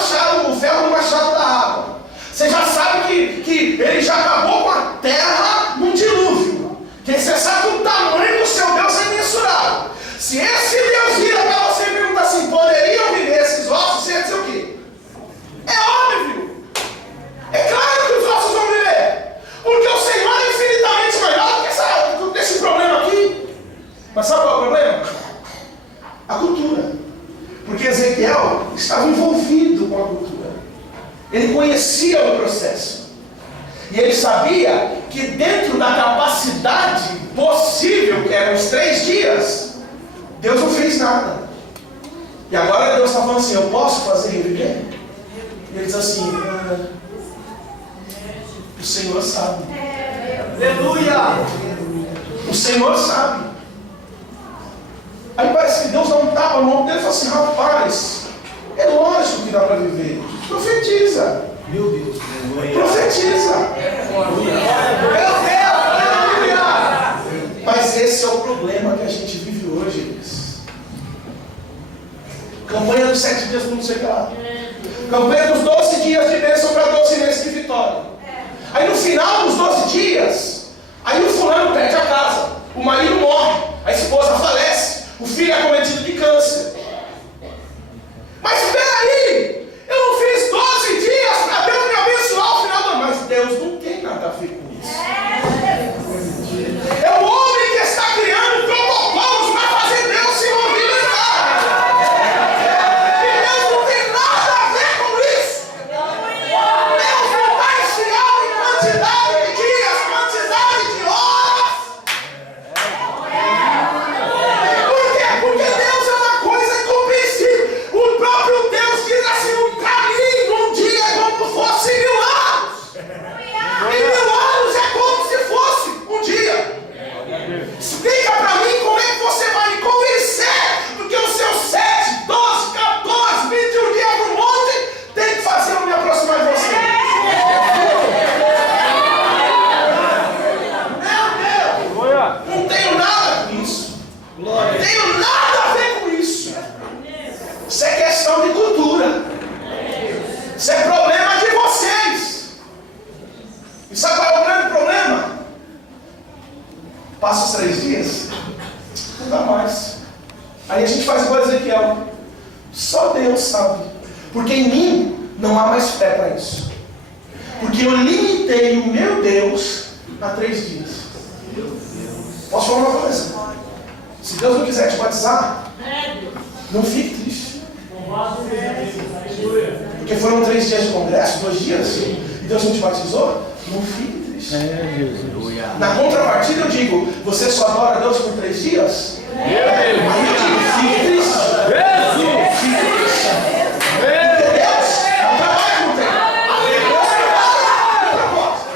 ferro do machado da água. Você já sabe que ele já acabou com a terra num dilúvio. Que você sabe que o tamanho do seu Deus é imensurável. Se esse Deus vira para você e pergunta assim, poderiam viver esses ossos? Você ia dizer o quê? É óbvio. É claro que os ossos vão viver. Porque o Senhor é infinitamente maior do que esse problema aqui. Mas sabe qual é o problema? A cultura. Porque Ezequiel estava envolvido com a cultura. Ele conhecia o processo. E ele sabia que dentro da capacidade possível, que eram os 3 dias, Deus não fez nada. E agora Deus está falando assim, eu posso fazer reviver? E ele diz assim, o Senhor sabe. Aleluia! O Senhor sabe. Aí parece que Deus dá um tapa no ombro dele e fala assim, rapaz, é lógico que dá para viver. Profetiza. Meu Deus. Profetiza. Meu Deus. Mas esse é o problema que a gente vive hoje, eles. Campanha dos 7 dias, não sei o que lá. Campanha dos 12 dias de bênção para 12 meses de vitória. Aí no final dos 12 dias, aí o fulano perde a casa, o marido morre, a esposa falece, o filho é cometido de câncer. Mas espera aí, eu não fiz 12 dias para Deus me abençoar ao final do ano. Mas Deus não tem nada a ver com isso. É o homem que está criando protocolos para fazer Deus se movimentar. E Deus não tem nada a ver com isso. Deus não está enfiado em quantidade de dias, quantidade de horas. Por quê? Porque Deus é uma coisa incompreensível. O próprio Deus diz assim, para mim, um dia é como fosse 1000 anos. E 1000 anos é como se fosse um dia. Explica para mim como é que você vai me convencer do que os seus 7, 12, 14, 21 dias no monte tem que fazer eu me aproximar de você. Meu Deus! Não tenho nada com isso. Não tenho nada a ver com isso. Isso é questão de cultura. Isso é problema de vocês. E sabe qual é o grande problema? Passa os 3 dias, não dá mais. Aí a gente faz igual a Ezequiel. Só Deus sabe. Porque em mim não há mais fé para isso. Porque eu limitei o meu Deus a 3 dias. Posso falar uma coisa? Se Deus não quiser te batizar, não fique triste. Porque foram 3 dias de congresso, 2 dias, e Deus não te batizou, não fique triste. Na contrapartida eu digo, você só adora Deus por 3 dias? Aí eu digo, fique triste. Fique triste. Porque Deus não trabalha com o tempo. Deus trabalha com propósito.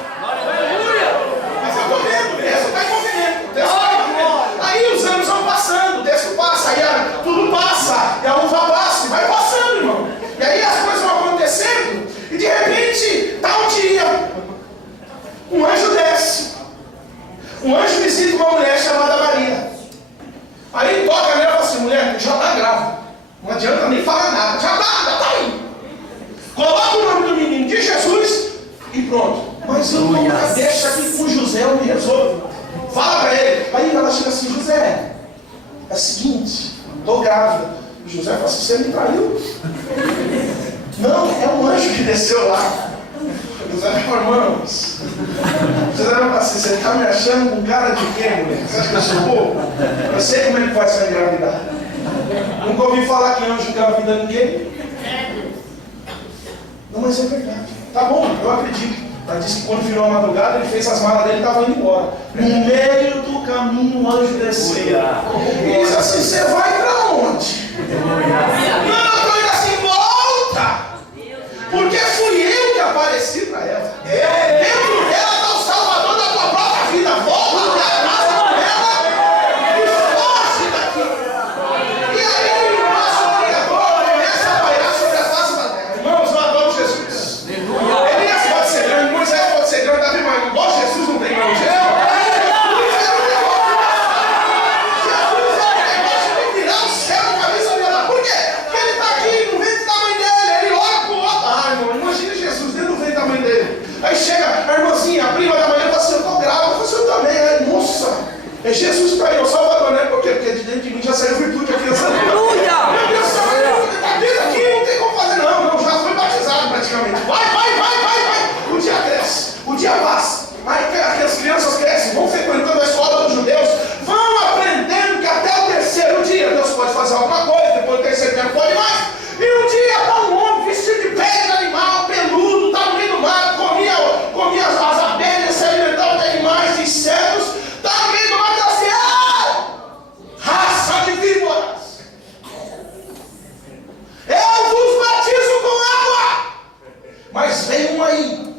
Mas eu estou vendo, Deus está envolvendo. Deus está envolvendo. Aí os anos vão passando, o texto passa, aí tudo passa, e a uva passa, e vai passando, irmão. E aí as coisas vão acontecendo, e de repente, tá um dia, um anjo desce. Um anjo visita uma mulher chamada Maria. Aí toca nela e fala assim, mulher, já está grávida. Não adianta nem falar nada, já está aí. Coloca o nome do menino de Jesus e pronto. Mas eu nunca deixa aqui com José, eu me resolvo. Fala para ele. Aí ela chega assim, José, o seguinte, estou grávida. O José falou assim, você me traiu? Não, é um anjo que desceu lá. O José falou, irmãos, o José falou assim, você está me achando um cara de quê, mulher? Você acha que eu sou bobo? Eu sei como é que pode ser engravidar. Nunca ouvi falar que anjo engravida ninguém. Não, mas é verdade. Tá bom, eu acredito. Ela disse que quando virou a madrugada, ele fez as malas dele e estava indo embora. No meio do caminho, o anjo desceu. E disse assim, você vai para onde? Não, eu estou indo assim, volta! Porque fui eu que apareci para ela. Dentro dela está o Salvador da tua própria vida. Volta para a casa dela e foge daqui. E aí o nosso criador começa a bailar sobre a face da terra. Irmãos, eu adoro Jesus. Elias pode ser grande, Moisés pode ser grande, Davi, mas igual Jesus não tem grande. Jesus é um negócio de virar o céu de cabeça dela. Por quê? Porque ele está aqui no ventre da mãe dele. Ele olha para o outro. Ai, irmão, imagina Jesus dentro do ventre da mãe dele. Aí chega a irmãzinha, a prima da mãe, fala assim, eu estou grávida. Eu falo assim, eu também. Aí, nossa, é Jesus que está aí, é o Salvador, né? Por quê? Porque de dentro de mim já saiu virtude, a criança. Meu Deus, está dentro aqui, não tem como fazer, não, já foi batizado praticamente. Vai. O dia cresce, o dia passa. Aí as crianças crescem, vão frequentando a escola dos judeus, vão aprendendo que até o terceiro dia Deus pode fazer alguma coisa, depois do terceiro dia não pode mais. E um dia está um homem vestido de pele de animal, peludo, está no meio do mar, comia as abelhas, se alimentava de animais, de insetos, está no meio do mar e assim, raça de víboras. Eu vos batizo com água, mas vem um aí,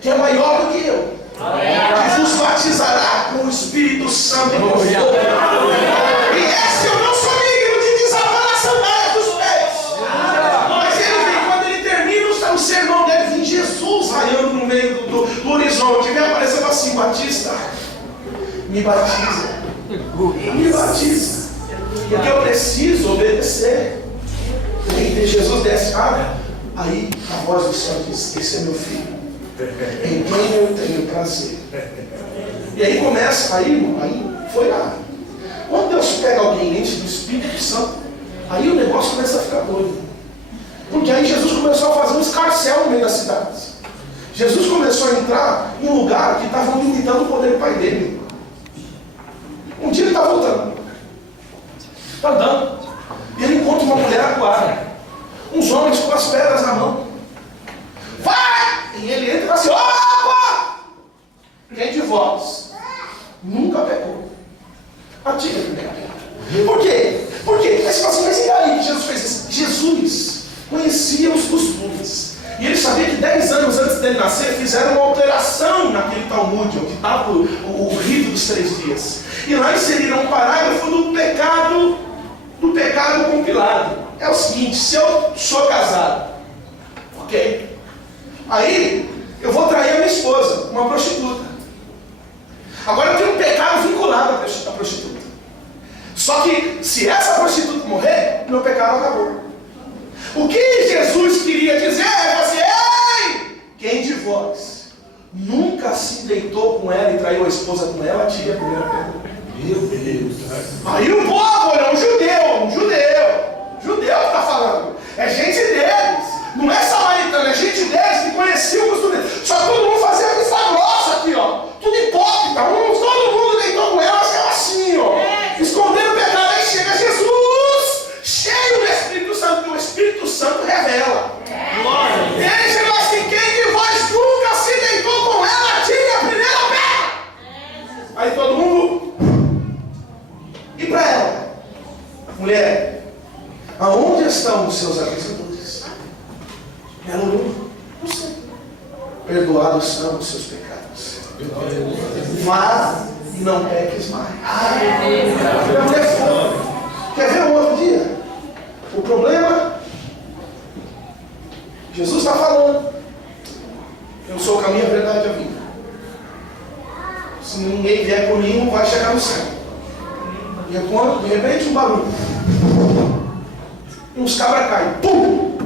que é maior do que eu, que vos batizará com o Espírito Santo e com fogo. E esse eu não sou digno de desatar as sandálias dos pés. Mas ele vem, quando ele termina o sermão dele, vem Jesus raiando no meio do horizonte, vem aparecendo assim, Batista, me batiza, porque eu preciso obedecer. E Jesus desce, aí a voz do céu diz, esse é meu filho, em quem eu tenho prazer. E aí começa, aí foi lá. Quando Deus pega alguém enche do Espírito Santo, aí o negócio começa a ficar doido. Porque aí Jesus começou a fazer um escarcéu no meio das cidades. Jesus começou a entrar em um lugar que estavam limitando o poder do pai dele. Um dia ele está voltando, está andando, e ele encontra uma mulher acuada, uns homens com as pedras na mão. Vai! E ele entra e fala assim, opa! Quem de vós nunca pecou? Atira a primeira pedra. Por quê? Porque aí você fala assim, mas e aí que Jesus fez isso? Jesus conhecia os costumes. E ele sabia que 10 anos antes dele nascer, fizeram uma alteração naquele Talmud, onde estava o rito dos 3 dias. E lá inseriram um parágrafo do pecado compilado. É o seguinte, se eu sou casado, ok? Aí eu vou trair a minha esposa, uma prostituta. Agora eu tenho um pecado vinculado à prostituta. Só que se essa prostituta morrer, meu pecado acabou. O que Jesus queria dizer é assim, ei, quem de vós nunca se deitou com ela e traiu a esposa com ela, tire a primeira pedra. Meu Deus. Aí o povo, olha, um judeu que está falando. É gente deles, não é samaritano, é gente deles que conhecia o costume deles. Só todo mundo fazia a vista grossa aqui, ó. Tudo hipócrita, todo mundo deitou com ela, ficava assim, ó. Escondendo o pecado, aí chega Jesus, cheio do Espírito Santo, porque o Espírito Santo revela. E ele chegou assim, quem de vós nunca se deitou com ela, tire a primeira pedra. Aí todo mundo... E para ela, mulher, aonde estão os seus acusadores? Ela olhou, não sei. Perdoados são os seus pecados. Vá e não peques mais. A mulher foi. Quer ver um outro dia? O problema, Jesus está falando. Eu sou o caminho, a verdade e a vida. Se ninguém vier por mim, não vai chegar no céu. E quando, de repente, um barulho. E uns cabras caem. Pum!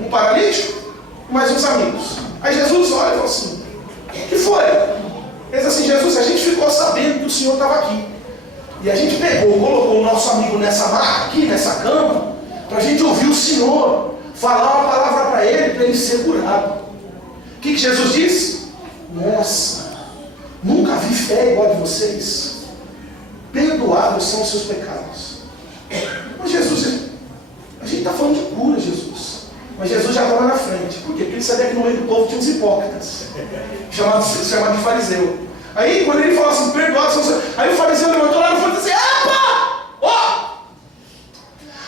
Um paralítico e mais uns amigos. Aí Jesus olha e fala assim, o que foi? Ele diz assim, Jesus, a gente ficou sabendo que o Senhor estava aqui. E a gente pegou, colocou o nosso amigo nessa maca aqui, nessa cama, para a gente ouvir o Senhor falar uma palavra para ele ser curado. O que Jesus disse? Nossa, nunca vi fé igual a de vocês. Perdoados são os seus pecados. Mas Jesus, a gente está falando de cura, Jesus. Mas Jesus já estava na frente. Por quê? Porque ele sabia que no meio do povo tinha uns hipócritas, chamado de fariseu. Aí quando ele falou assim, perdoados são os seus... Aí o fariseu levantou lá e falou assim, ó!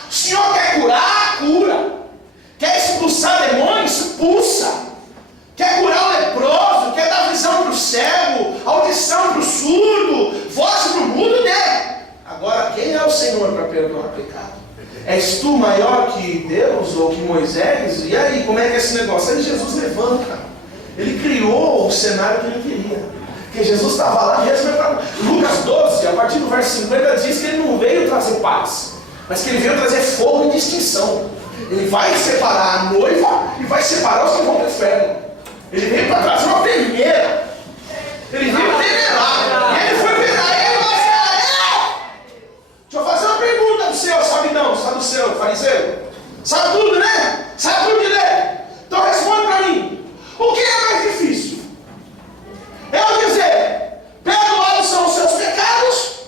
O Senhor quer curar? Cura. Quer expulsar demônios? Expulsa. Quer curar o leproso? Quer dar visão para o cego? Audição para o surdo? Voz para o mudo? Né? Agora, quem é o Senhor para perdoar pecado? És tu maior que Deus ou que Moisés? E aí, como é que é esse negócio? Aí Jesus levanta. Ele criou o cenário que ele queria. Porque Jesus estava lá mesmo. Lucas 12, a partir do verso 50, diz que ele não veio trazer paz, mas que ele veio trazer fogo e distinção. Ele vai separar a noiva e vai separar os que vão para o inferno. Ele veio para trazer uma peneira. Ele veio peneirar. E ele foi peneirar. E ele vai falar, deixa eu fazer uma pergunta do seu, sabe não? Sabe do seu, fariseu? Sabe tudo, né? Sabe tudo de ler? Então responde para mim. O que é mais difícil? Eu dizer, perdoados são os seus pecados?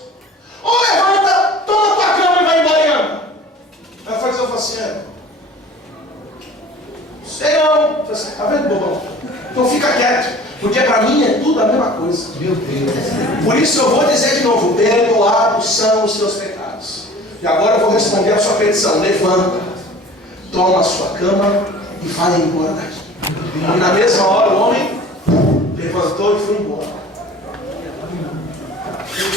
Ou levanta, toma tua cama e vai embora e anda? Aí o fariseu fala assim, sei não. Tá vendo, bobão? Então fica quieto, porque para mim é tudo a mesma coisa. Meu Deus. Por isso eu vou dizer de novo, perdoados são os seus pecados. E agora eu vou responder a sua petição. Levanta, toma a sua cama e vai embora daqui. E na mesma hora o homem levantou e foi embora.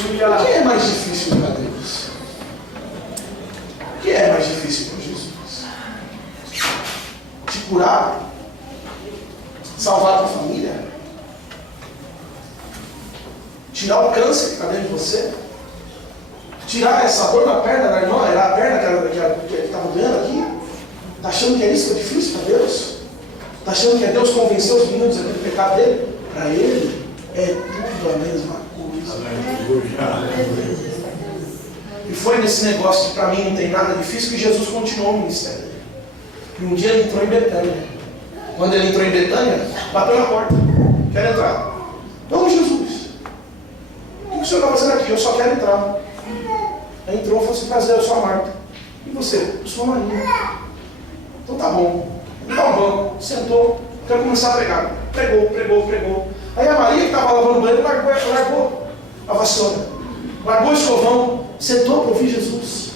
O que é mais difícil para Deus? O que é mais difícil para Jesus? Te curar? Salvar a tua família? Tirar o câncer que está dentro de você? Tirar essa dor na perna da irmã? Era a perna que estava doendo aqui? Está achando que é isso que é difícil para Deus? Está achando que é Deus convencer os meninos do pecado dele? Para ele é tudo a mesma coisa. E foi nesse negócio que para mim não tem nada difícil que Jesus continuou o ministério dele. E um dia ele entrou em Betânia. Quando ele entrou em Betânia, bateu na porta. Quero entrar. Não, Jesus. O que o senhor está fazendo aqui? Eu só quero entrar. Aí entrou e falou assim, prazer, eu sou a Marta. E você? Eu sou a Maria. Então tá bom. Me dá um banco. Sentou. Quero começar a pregar. Pregou. Aí a Maria, que estava lavando o banheiro, largou a vassoura. Largou o escovão. Sentou para ouvir Jesus.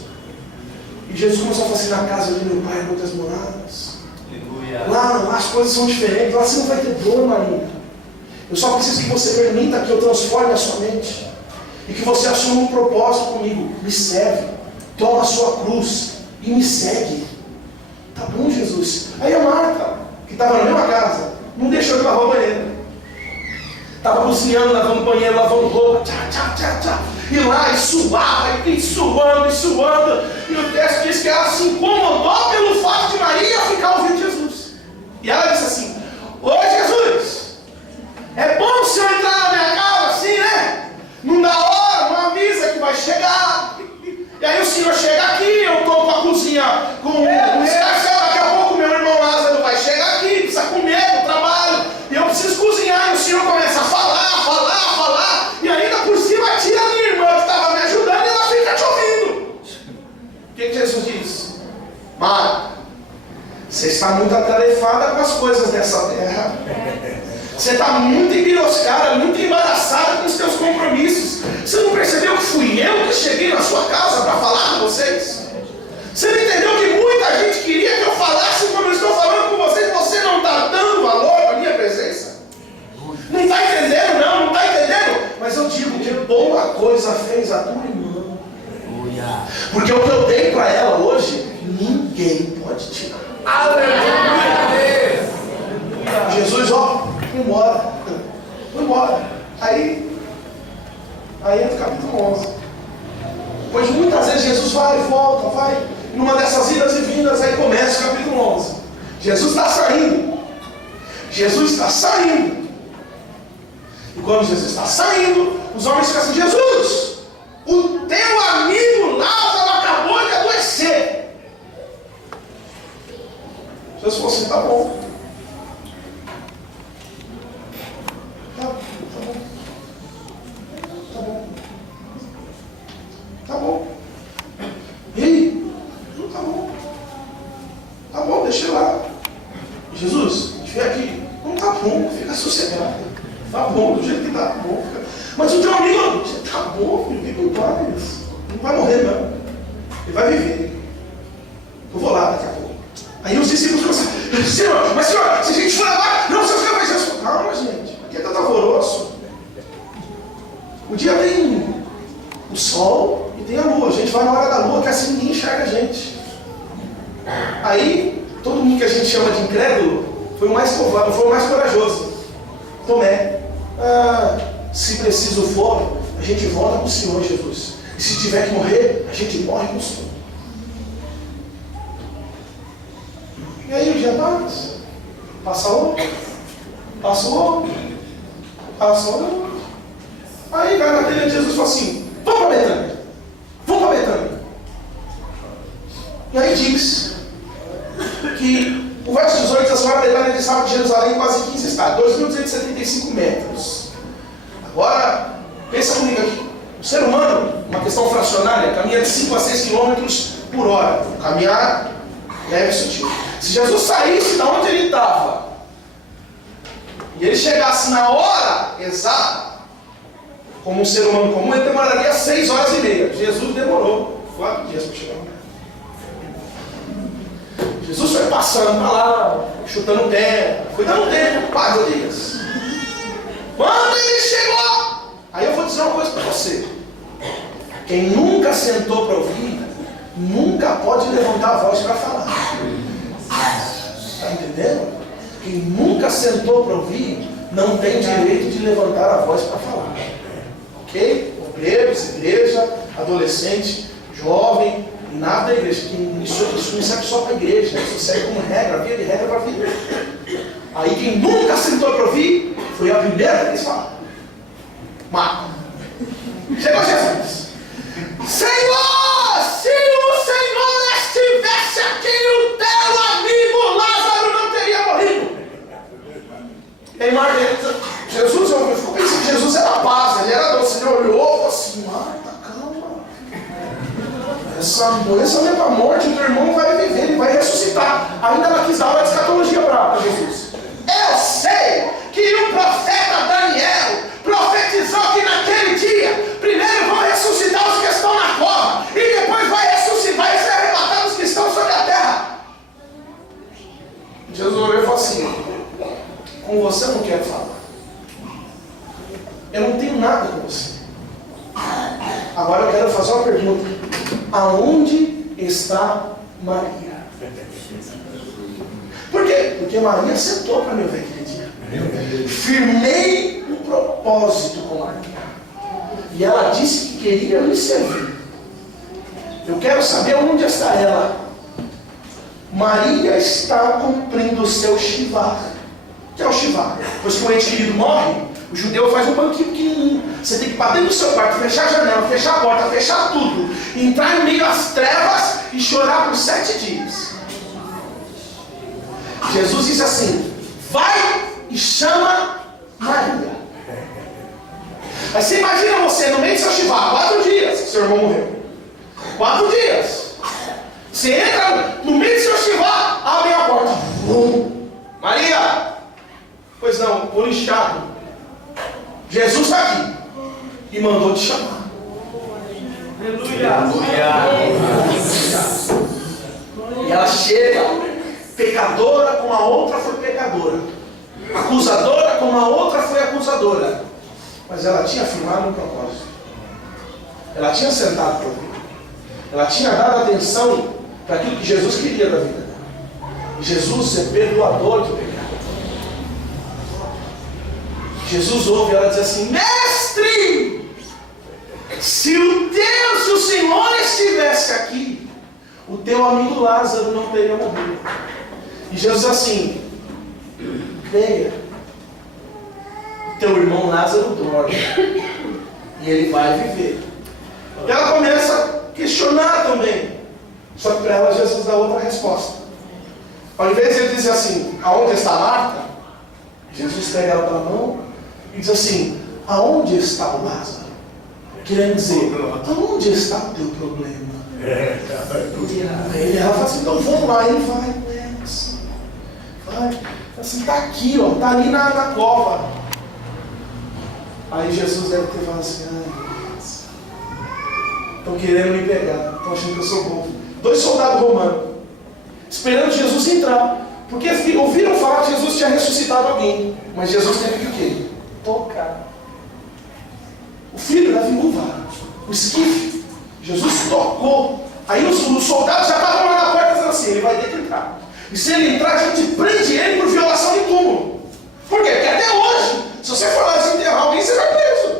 E Jesus começou a falar assim, na casa de meu pai, muitas moradas. Lá as coisas são diferentes. Lá você não vai ter dor, Maria. Eu só preciso que você permita que eu transforme a sua mente. E que você assuma um propósito comigo. Me serve. Toma a sua cruz e me segue. Tá bom, Jesus? Aí a Marta, que estava na mesma casa, não deixou de lavar o banheiro. Estava cozinhando, lavando o banheiro, lavando roupa. Tchá. E lá, e suava, e suando. E o texto diz que ela se incomodou pelo fato de Maria ficar ouvindo Jesus. E ela disse assim, ô Jesus, é bom o senhor entrar na minha casa assim, né? Não dá hora, não avisa que vai chegar. E aí o senhor chega aqui, eu estou com a cozinha com um escarcel, daqui a pouco meu irmão Lázaro vai chegar aqui, precisa comer do trabalho, e eu preciso cozinhar, e o senhor começa a falar, e ainda por cima tira a minha irmã que estava me ajudando e ela fica te ouvindo. O que Jesus diz? Marta, você está muito atarefada com as coisas dessa terra. Você está muito embiroscada, muito embaraçada com os seus compromissos. Você não percebeu que fui eu que cheguei na sua casa para falar com vocês? Você não entendeu que muita gente queria que eu falasse como eu estou falando com vocês? Você não está dando valor à minha presença? Não está entendendo, não está entendendo? Mas eu digo que boa coisa fez a tua irmã. Porque o que eu dei para ela hoje, ninguém pode tirar. Aleluia! Jesus, foi embora. Aí entra o capítulo 11. Depois de muitas vezes Jesus vai, volta. Numa dessas idas e vindas, aí começa o capítulo 11. Jesus está saindo. E quando Jesus está saindo, os homens ficam assim, Jesus, teu amigo Lázaro acabou de adoecer. Jesus falou assim, tá bom. Tá bom. Tá bom. Tá bom. E aí? Tá bom. Tá bom, deixa eu lá. Jesus, a gente vem aqui. Não tá bom, fica sossegado. Tá bom, do jeito que tá bom. Fica... Mas o teu amigo, tá bom, filho, fica em paz. Não vai morrer, não. Ele vai viver. Eu vou lá daqui a pouco. Aí os discípulos começaram, Senhor, mas Senhor, se a gente for agora, não, Senhor, vai Jesus. Calma, gente. Aqui é tanto alvoroço. O dia tem o sol e tem a lua. A gente vai na hora da lua, que assim ninguém enxerga a gente. Aí, todo mundo que a gente chama de incrédulo foi o mais covarde, foi o mais corajoso. Tomé. Se preciso for, a gente volta com o Senhor Jesus. E se tiver que morrer, a gente morre com o Senhor. E aí o dia passa. Passa outro. Passa outro. Passa outro. Aí vai na telha de Jesus e fala assim, vamos para Betânia. Vamos para Betânia. E aí diz que o verso 18 diz assim, a Betânia distava de Jerusalém quase 15 estados, 2.275 metros. Agora, pensa comigo aqui. O ser humano, uma questão fracionária, caminha de 5 a 6 quilômetros por hora. Caminhar leve e sutil. Se Jesus saísse de onde ele estava e ele chegasse na hora exata, como um ser humano comum, ele demoraria 6 horas e meia. Jesus demorou 4 dias para chegar. Jesus foi passando para lá, chutando terra, foi dando tempo, 4 dias. Quando ele chegou, aí eu vou dizer uma coisa para você. Quem nunca sentou para ouvir, nunca pode levantar a voz para falar. Está entendendo? Quem nunca sentou para ouvir, não tem direito de levantar a voz para falar. Ok? Obreiros, igreja, adolescente, jovem, nada da igreja. Isso não serve só para a igreja, isso serve como regra, via de regra para a vida. Aí quem nunca sentou para ouvir, foi a primeira que eles falaram. Marco. Chegou Jesus. Senhor, se o Senhor estivesse aqui, o teu amigo Lázaro não teria morrido. E aí Marta, Jesus, eu fico pensando que Jesus era paz, ele era doce. Ele olhou e falou assim, Marta, calma. Essa doença não é para morte, o teu irmão vai viver, ele vai ressuscitar. Ainda ela quis dar uma escatologia para Jesus. Eu sei que o profeta Daniel profetizou que naquele dia, primeiro vão ressuscitar os que estão na cova, e depois vai ressuscitar e ser arrebatar os que estão sobre a terra. Jesus olhou e falou assim, com você eu não quero falar. Eu não tenho nada com você. Agora eu quero fazer uma pergunta. Aonde está Maria? Por quê? Porque Maria sentou para me ouvir aquele dia. Firmei um propósito com Maria. E ela disse que queria me servir. Eu quero saber onde está ela. Maria está cumprindo o seu shivar. O que é o shivar? Pois que o ente querido morre, o judeu faz um banquinho pequenininho. Você tem que ir para dentro do seu quarto, fechar a janela, fechar a porta, fechar tudo, entrar em meio às trevas e chorar por 7 dias. Jesus disse assim, vai e chama Maria. Aí você imagina você no meio do seu shivar, 4 dias que seu irmão morreu. 4 dias. Você entra no meio do seu shivar, abre a porta. Maria! Pois não, olho inchado. Jesus está aqui e mandou te chamar. Aleluia! E ela chega, pecadora como a outra foi pecadora, acusadora como a outra foi acusadora, mas ela tinha firmado um propósito. Ela tinha sentado para ouvir. Ela tinha dado atenção para aquilo que Jesus queria da vida dela. E Jesus é perdoador de pecado. Jesus ouve ela dizer assim, mestre, se o Senhor estivesse aqui, o teu amigo Lázaro não teria morrido. E Jesus assim, venha, teu irmão Lázaro dorme, e ele vai viver. E ela começa a questionar também. Só que para ela Jesus dá outra resposta. Ao invés de ele dizer assim, aonde está Marta? Jesus pega ela pela mão e diz assim, aonde está o Lázaro? Querendo dizer, aonde está o teu problema? Aí ela fala assim, então vamos lá. Ele vai com elas. Vai. Assim, está aqui, ó, está ali na cova. Aí Jesus deve ter falado assim, ai meu Deus, estão querendo me pegar, estão achando que eu sou bom. 2 soldados romanos, esperando Jesus entrar, porque ouviram falar que Jesus tinha ressuscitado alguém, mas Jesus teve que o quê? Tocar. O filho da viúva, o esquife, Jesus tocou. Aí os soldados já estavam lá na porta dizendo assim, ele vai ter que entrar. E se ele entrar, a gente prende ele por violação de túmulo. Por quê? Porque até hoje, se você for lá desenterrar alguém, você vai preso.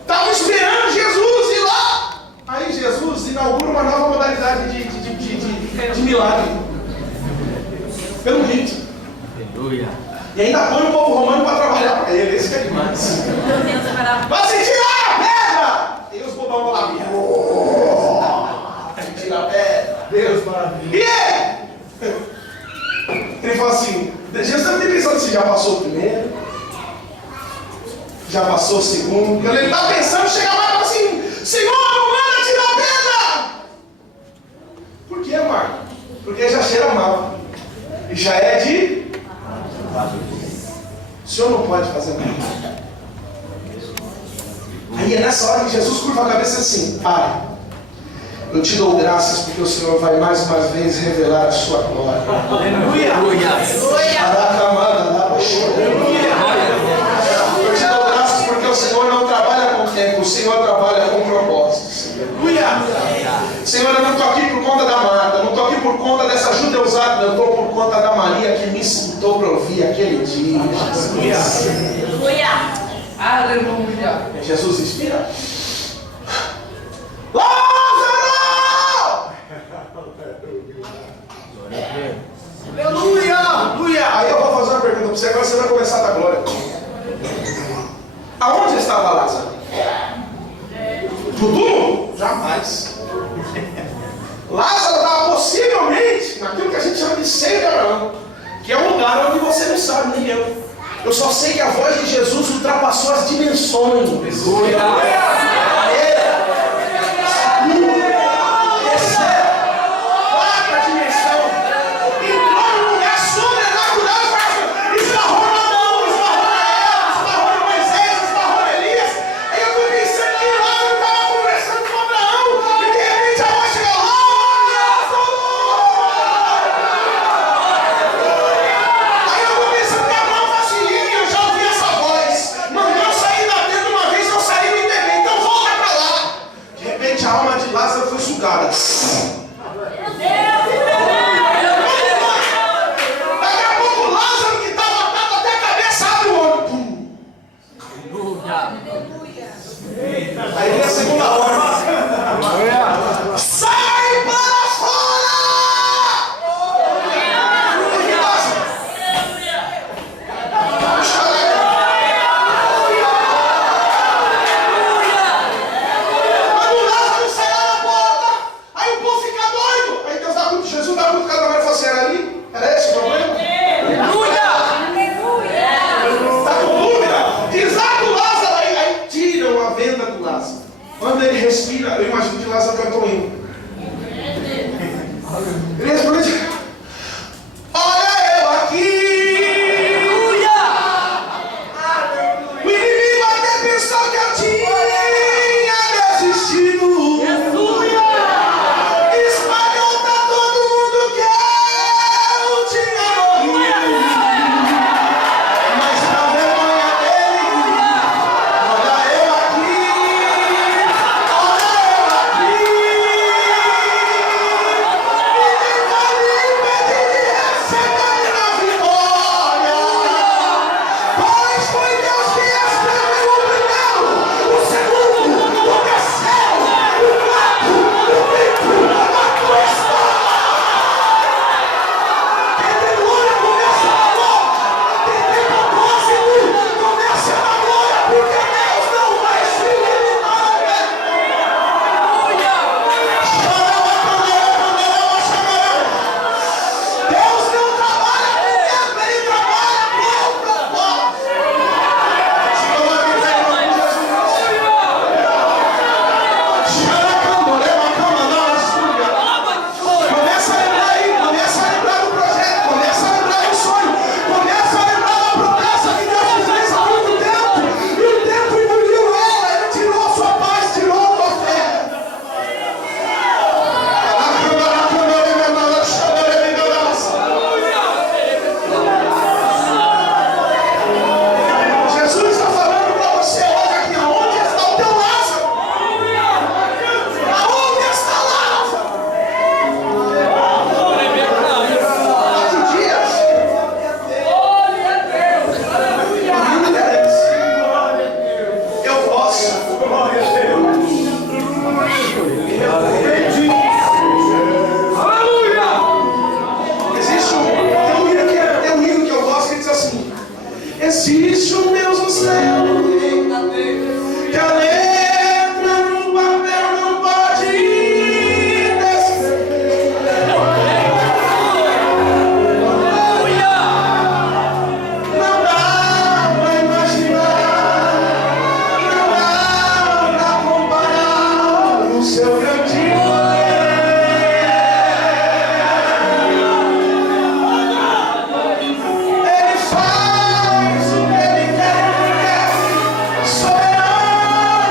Estavam esperando Jesus ir lá. Aí Jesus inaugura uma nova modalidade de milagre. Pelo rito. E ainda põe o povo romano para trabalhar para ele. Esse que é demais. Vai se tirar a pedra! E os bobão vão lá. Tira a pedra. Deus maravilha. E ele fala assim, Jesus deve ter pensado assim, já passou o primeiro, já passou o segundo. Quando ele está pensando, chega lá e fala assim, Senhor, não manda tirar a pedra! Por que, Marco? Porque já cheira mal. E já é de... O Senhor não pode fazer nada. Aí é nessa hora que Jesus curva a cabeça assim, Pai, eu te dou graças porque o Senhor vai mais uma vez revelar a sua glória. Aleluia! Eu te dou graças porque o Senhor não trabalha com tempo, o Senhor trabalha com propósitos. Senhor, eu não estou aqui por conta da Marta, eu não estou aqui por conta dessa judeusada, eu estou por conta da Maria que me escutou para ouvir aquele dia. Aleluia! Jesus inspira. Lázaro! Aleluia! Aleluia! Aí eu vou fazer uma pergunta para você, agora você vai começar a dar glória. Aonde estava Lázaro? No túmulo? Jamais. Lázaro estava possivelmente naquilo que a gente chama de seio de Abraão, que é um lugar onde você não sabe, nem eu. Eu só sei que a voz de Jesus ultrapassou as dimensões. Aí vem a segunda ordem. Sai para fora! O que passa? Quando o Lázaro sai lá na porta, aí o povo fica doido. Aí Deus dá muito, Jesus dá muito, cada hora e fala assim, era ali? Era esse o problema? Está com dúvida? Desata o Lázaro, aí tiram a venda do Lázaro. Quando ele respira, eu imagino que Lázaro cantou um hino. Ele responde: olha eu aqui. O inimigo até pensou que eu tinha desistido. Espalhou pra todo mundo que eu tinha morrido. Mas na vergonha dele, olha eu aqui. Olha eu aqui. que a letra no papel não pode descrever. Não dá pra imaginar, não dá pra comparar o seu grande poder. Ele faz o que ele quer, soberano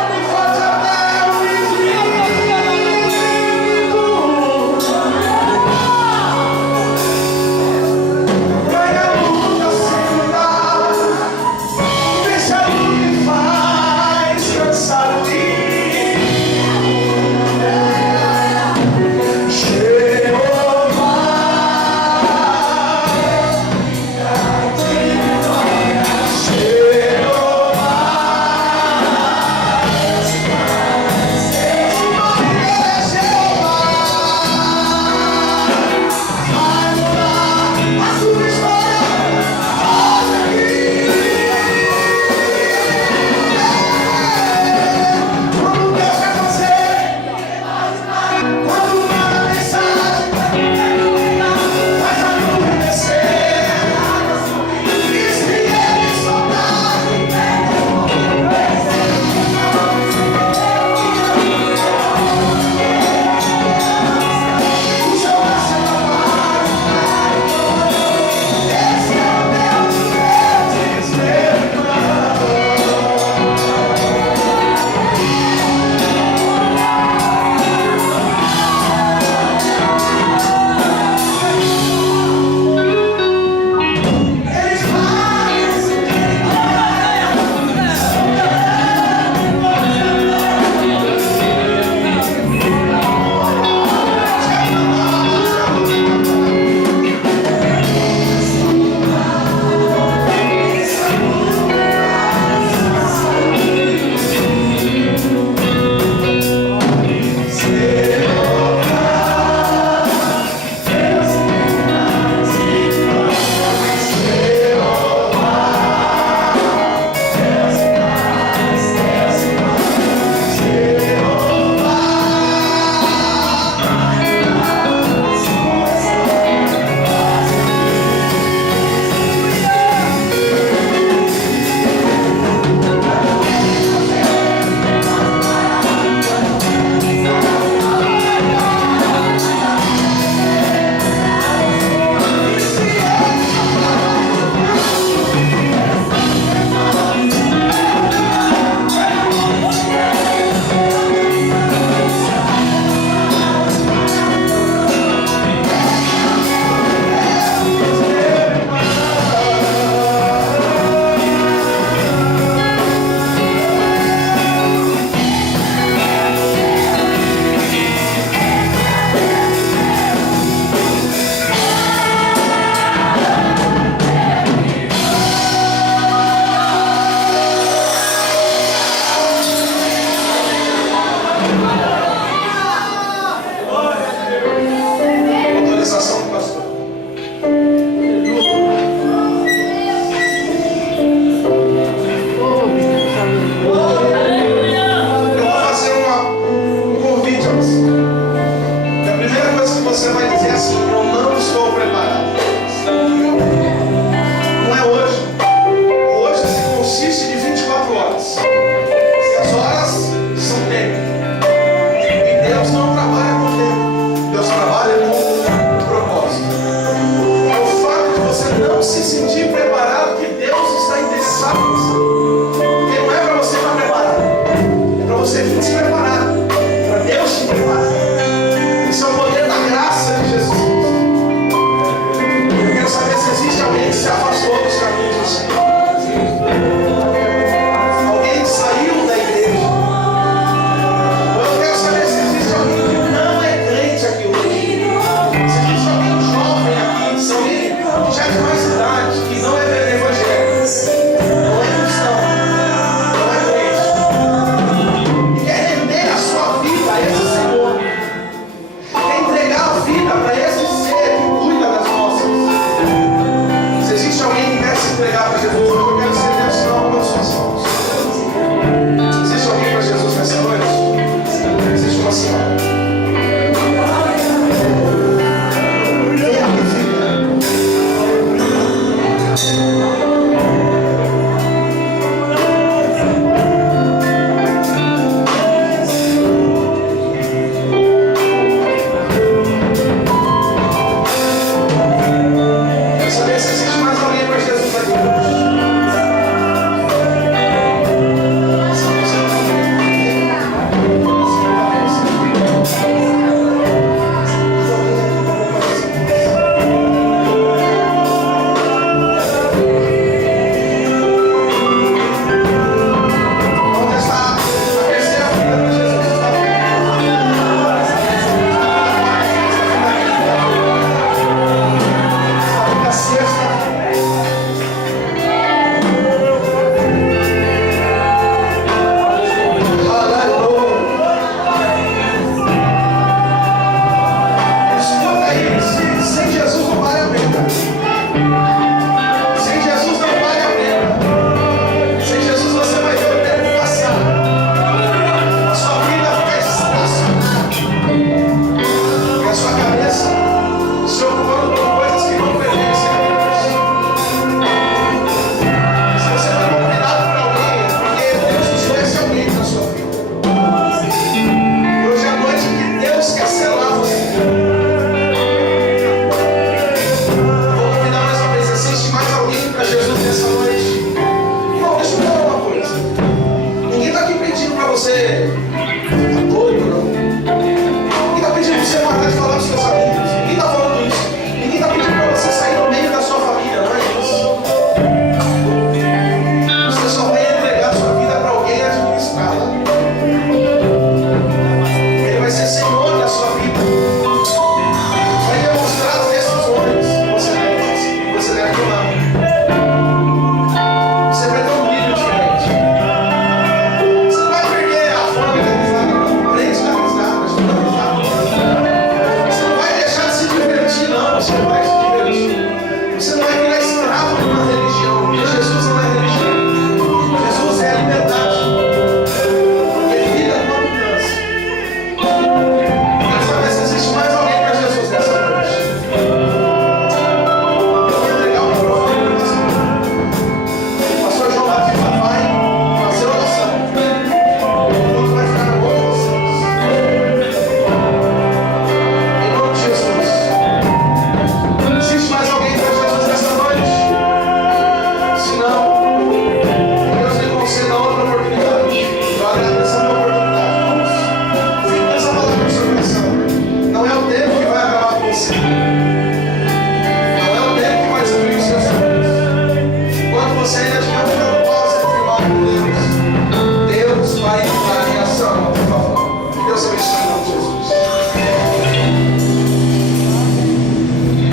você tá doido, não. Ninguém está pedindo para você parar de falar dos seus amigos. Ninguém está falando isso. Ninguém está pedindo para você sair do meio da sua família, não é isso. Você só vai entregar a sua vida para alguém administrá-la. Ele vai ser Senhor da sua vida. Vai demonstrar as decisões que você deve tomar. Você vai ter um brilho diferente. Você não vai perder a forma da risada, o preço da risada, a sua risada. Você não vai deixar de se divertir, não. Você não vai se divertir. Você não vai virar escravo de uma religião, porque Jesus não é religião. Jesus é a liberdade. Ele vive uma mudança. Eu quero saber se existe mais alguém para Jesus nessa noite. Eu vou entregar o microfone para você. O pastor João Batista vai fazer oração. O culto vai ficar na boca de vocês. Em nome de Jesus. Existe mais alguém para Jesus nessa noite? Se não, Deus me conceda outra oportunidade. Eu agradeço a minha oportunidade. Vamos. Fique com essa palavra no seu coração. Não é o tempo que vai acabar com você. Não é o tempo que vai destruir os seus sonhos. Enquanto você ainda estiver preocupado em firmar com Deus, Deus vai entrar em ação, por favor. Deus abençoe em nome de Jesus.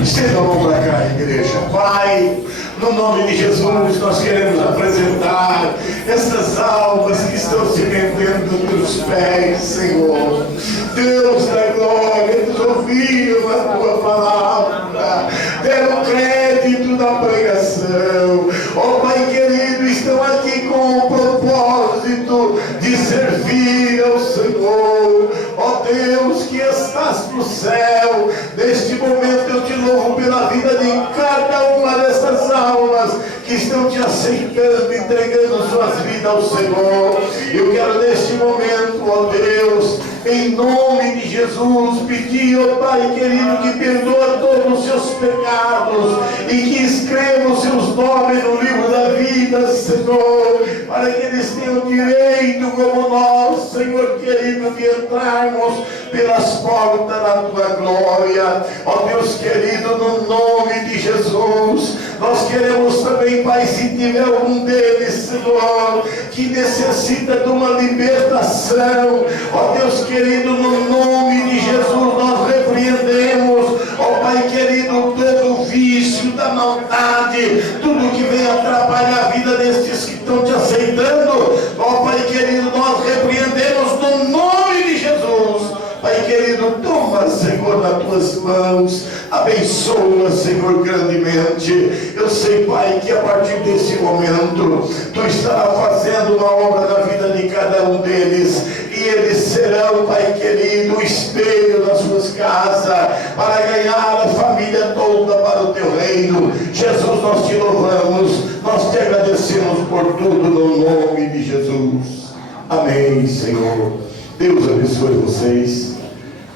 Estenda a mão para cá, igreja. Pai, no nome de Jesus, nós queremos apresentar essas almas que estão se rendendo pelos pés, Senhor. Deus da glória, eles ouviram a tua palavra, deram crédito na pregação. Ó Pai querido, estão aqui com o propósito de servir ao Senhor. Ó Deus que estás no céu, neste momento eu te louvo pela vida de cada uma dessas almas que estão te aceitando, entregando suas vidas ao Senhor. Eu quero neste momento, ó Deus, em nome de Jesus, pedir, ó Pai querido, que perdoa todos os seus pecados e que escreva os seus nomes no livro da vida, Senhor, para que eles tenham direito, como nós, Senhor querido, de entrarmos pelas portas da tua glória. Ó Deus querido, no nome de Jesus, nós queremos também, Pai, se tiver algum deles, Senhor, que necessita de uma libertação, ó Deus querido, no nome de Jesus, nós repreendemos, ó Pai querido, todo o vício da maldade, tudo que vem atrapalhar a vida destes que estão te aceitando, ó Pai querido, nós repreendemos no nome de Jesus. Pai querido, toma, Senhor, nas tuas mãos, abençoa, Senhor, grandemente. Eu sei, Pai, que a partir desse momento, Tu estarás fazendo uma obra na vida de cada um deles, e eles serão, Pai querido, o espelho das suas casas, para ganhar a família toda para o Teu reino. Jesus, nós te louvamos, nós te agradecemos por tudo, no nome de Jesus. Amém, Senhor. Deus abençoe vocês.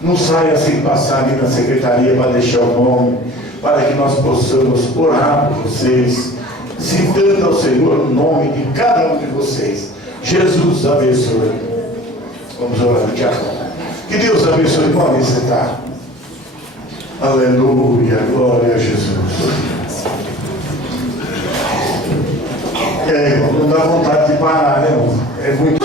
Não saia sem passar ali na secretaria para deixar o nome, para que nós possamos orar por vocês, citando ao Senhor o nome de cada um de vocês. Jesus abençoe. Vamos orar, diácono. Que Deus abençoe. Pode sentar. Aleluia, glória a Jesus. E aí, irmão, não dá vontade de parar, né, irmão? É muito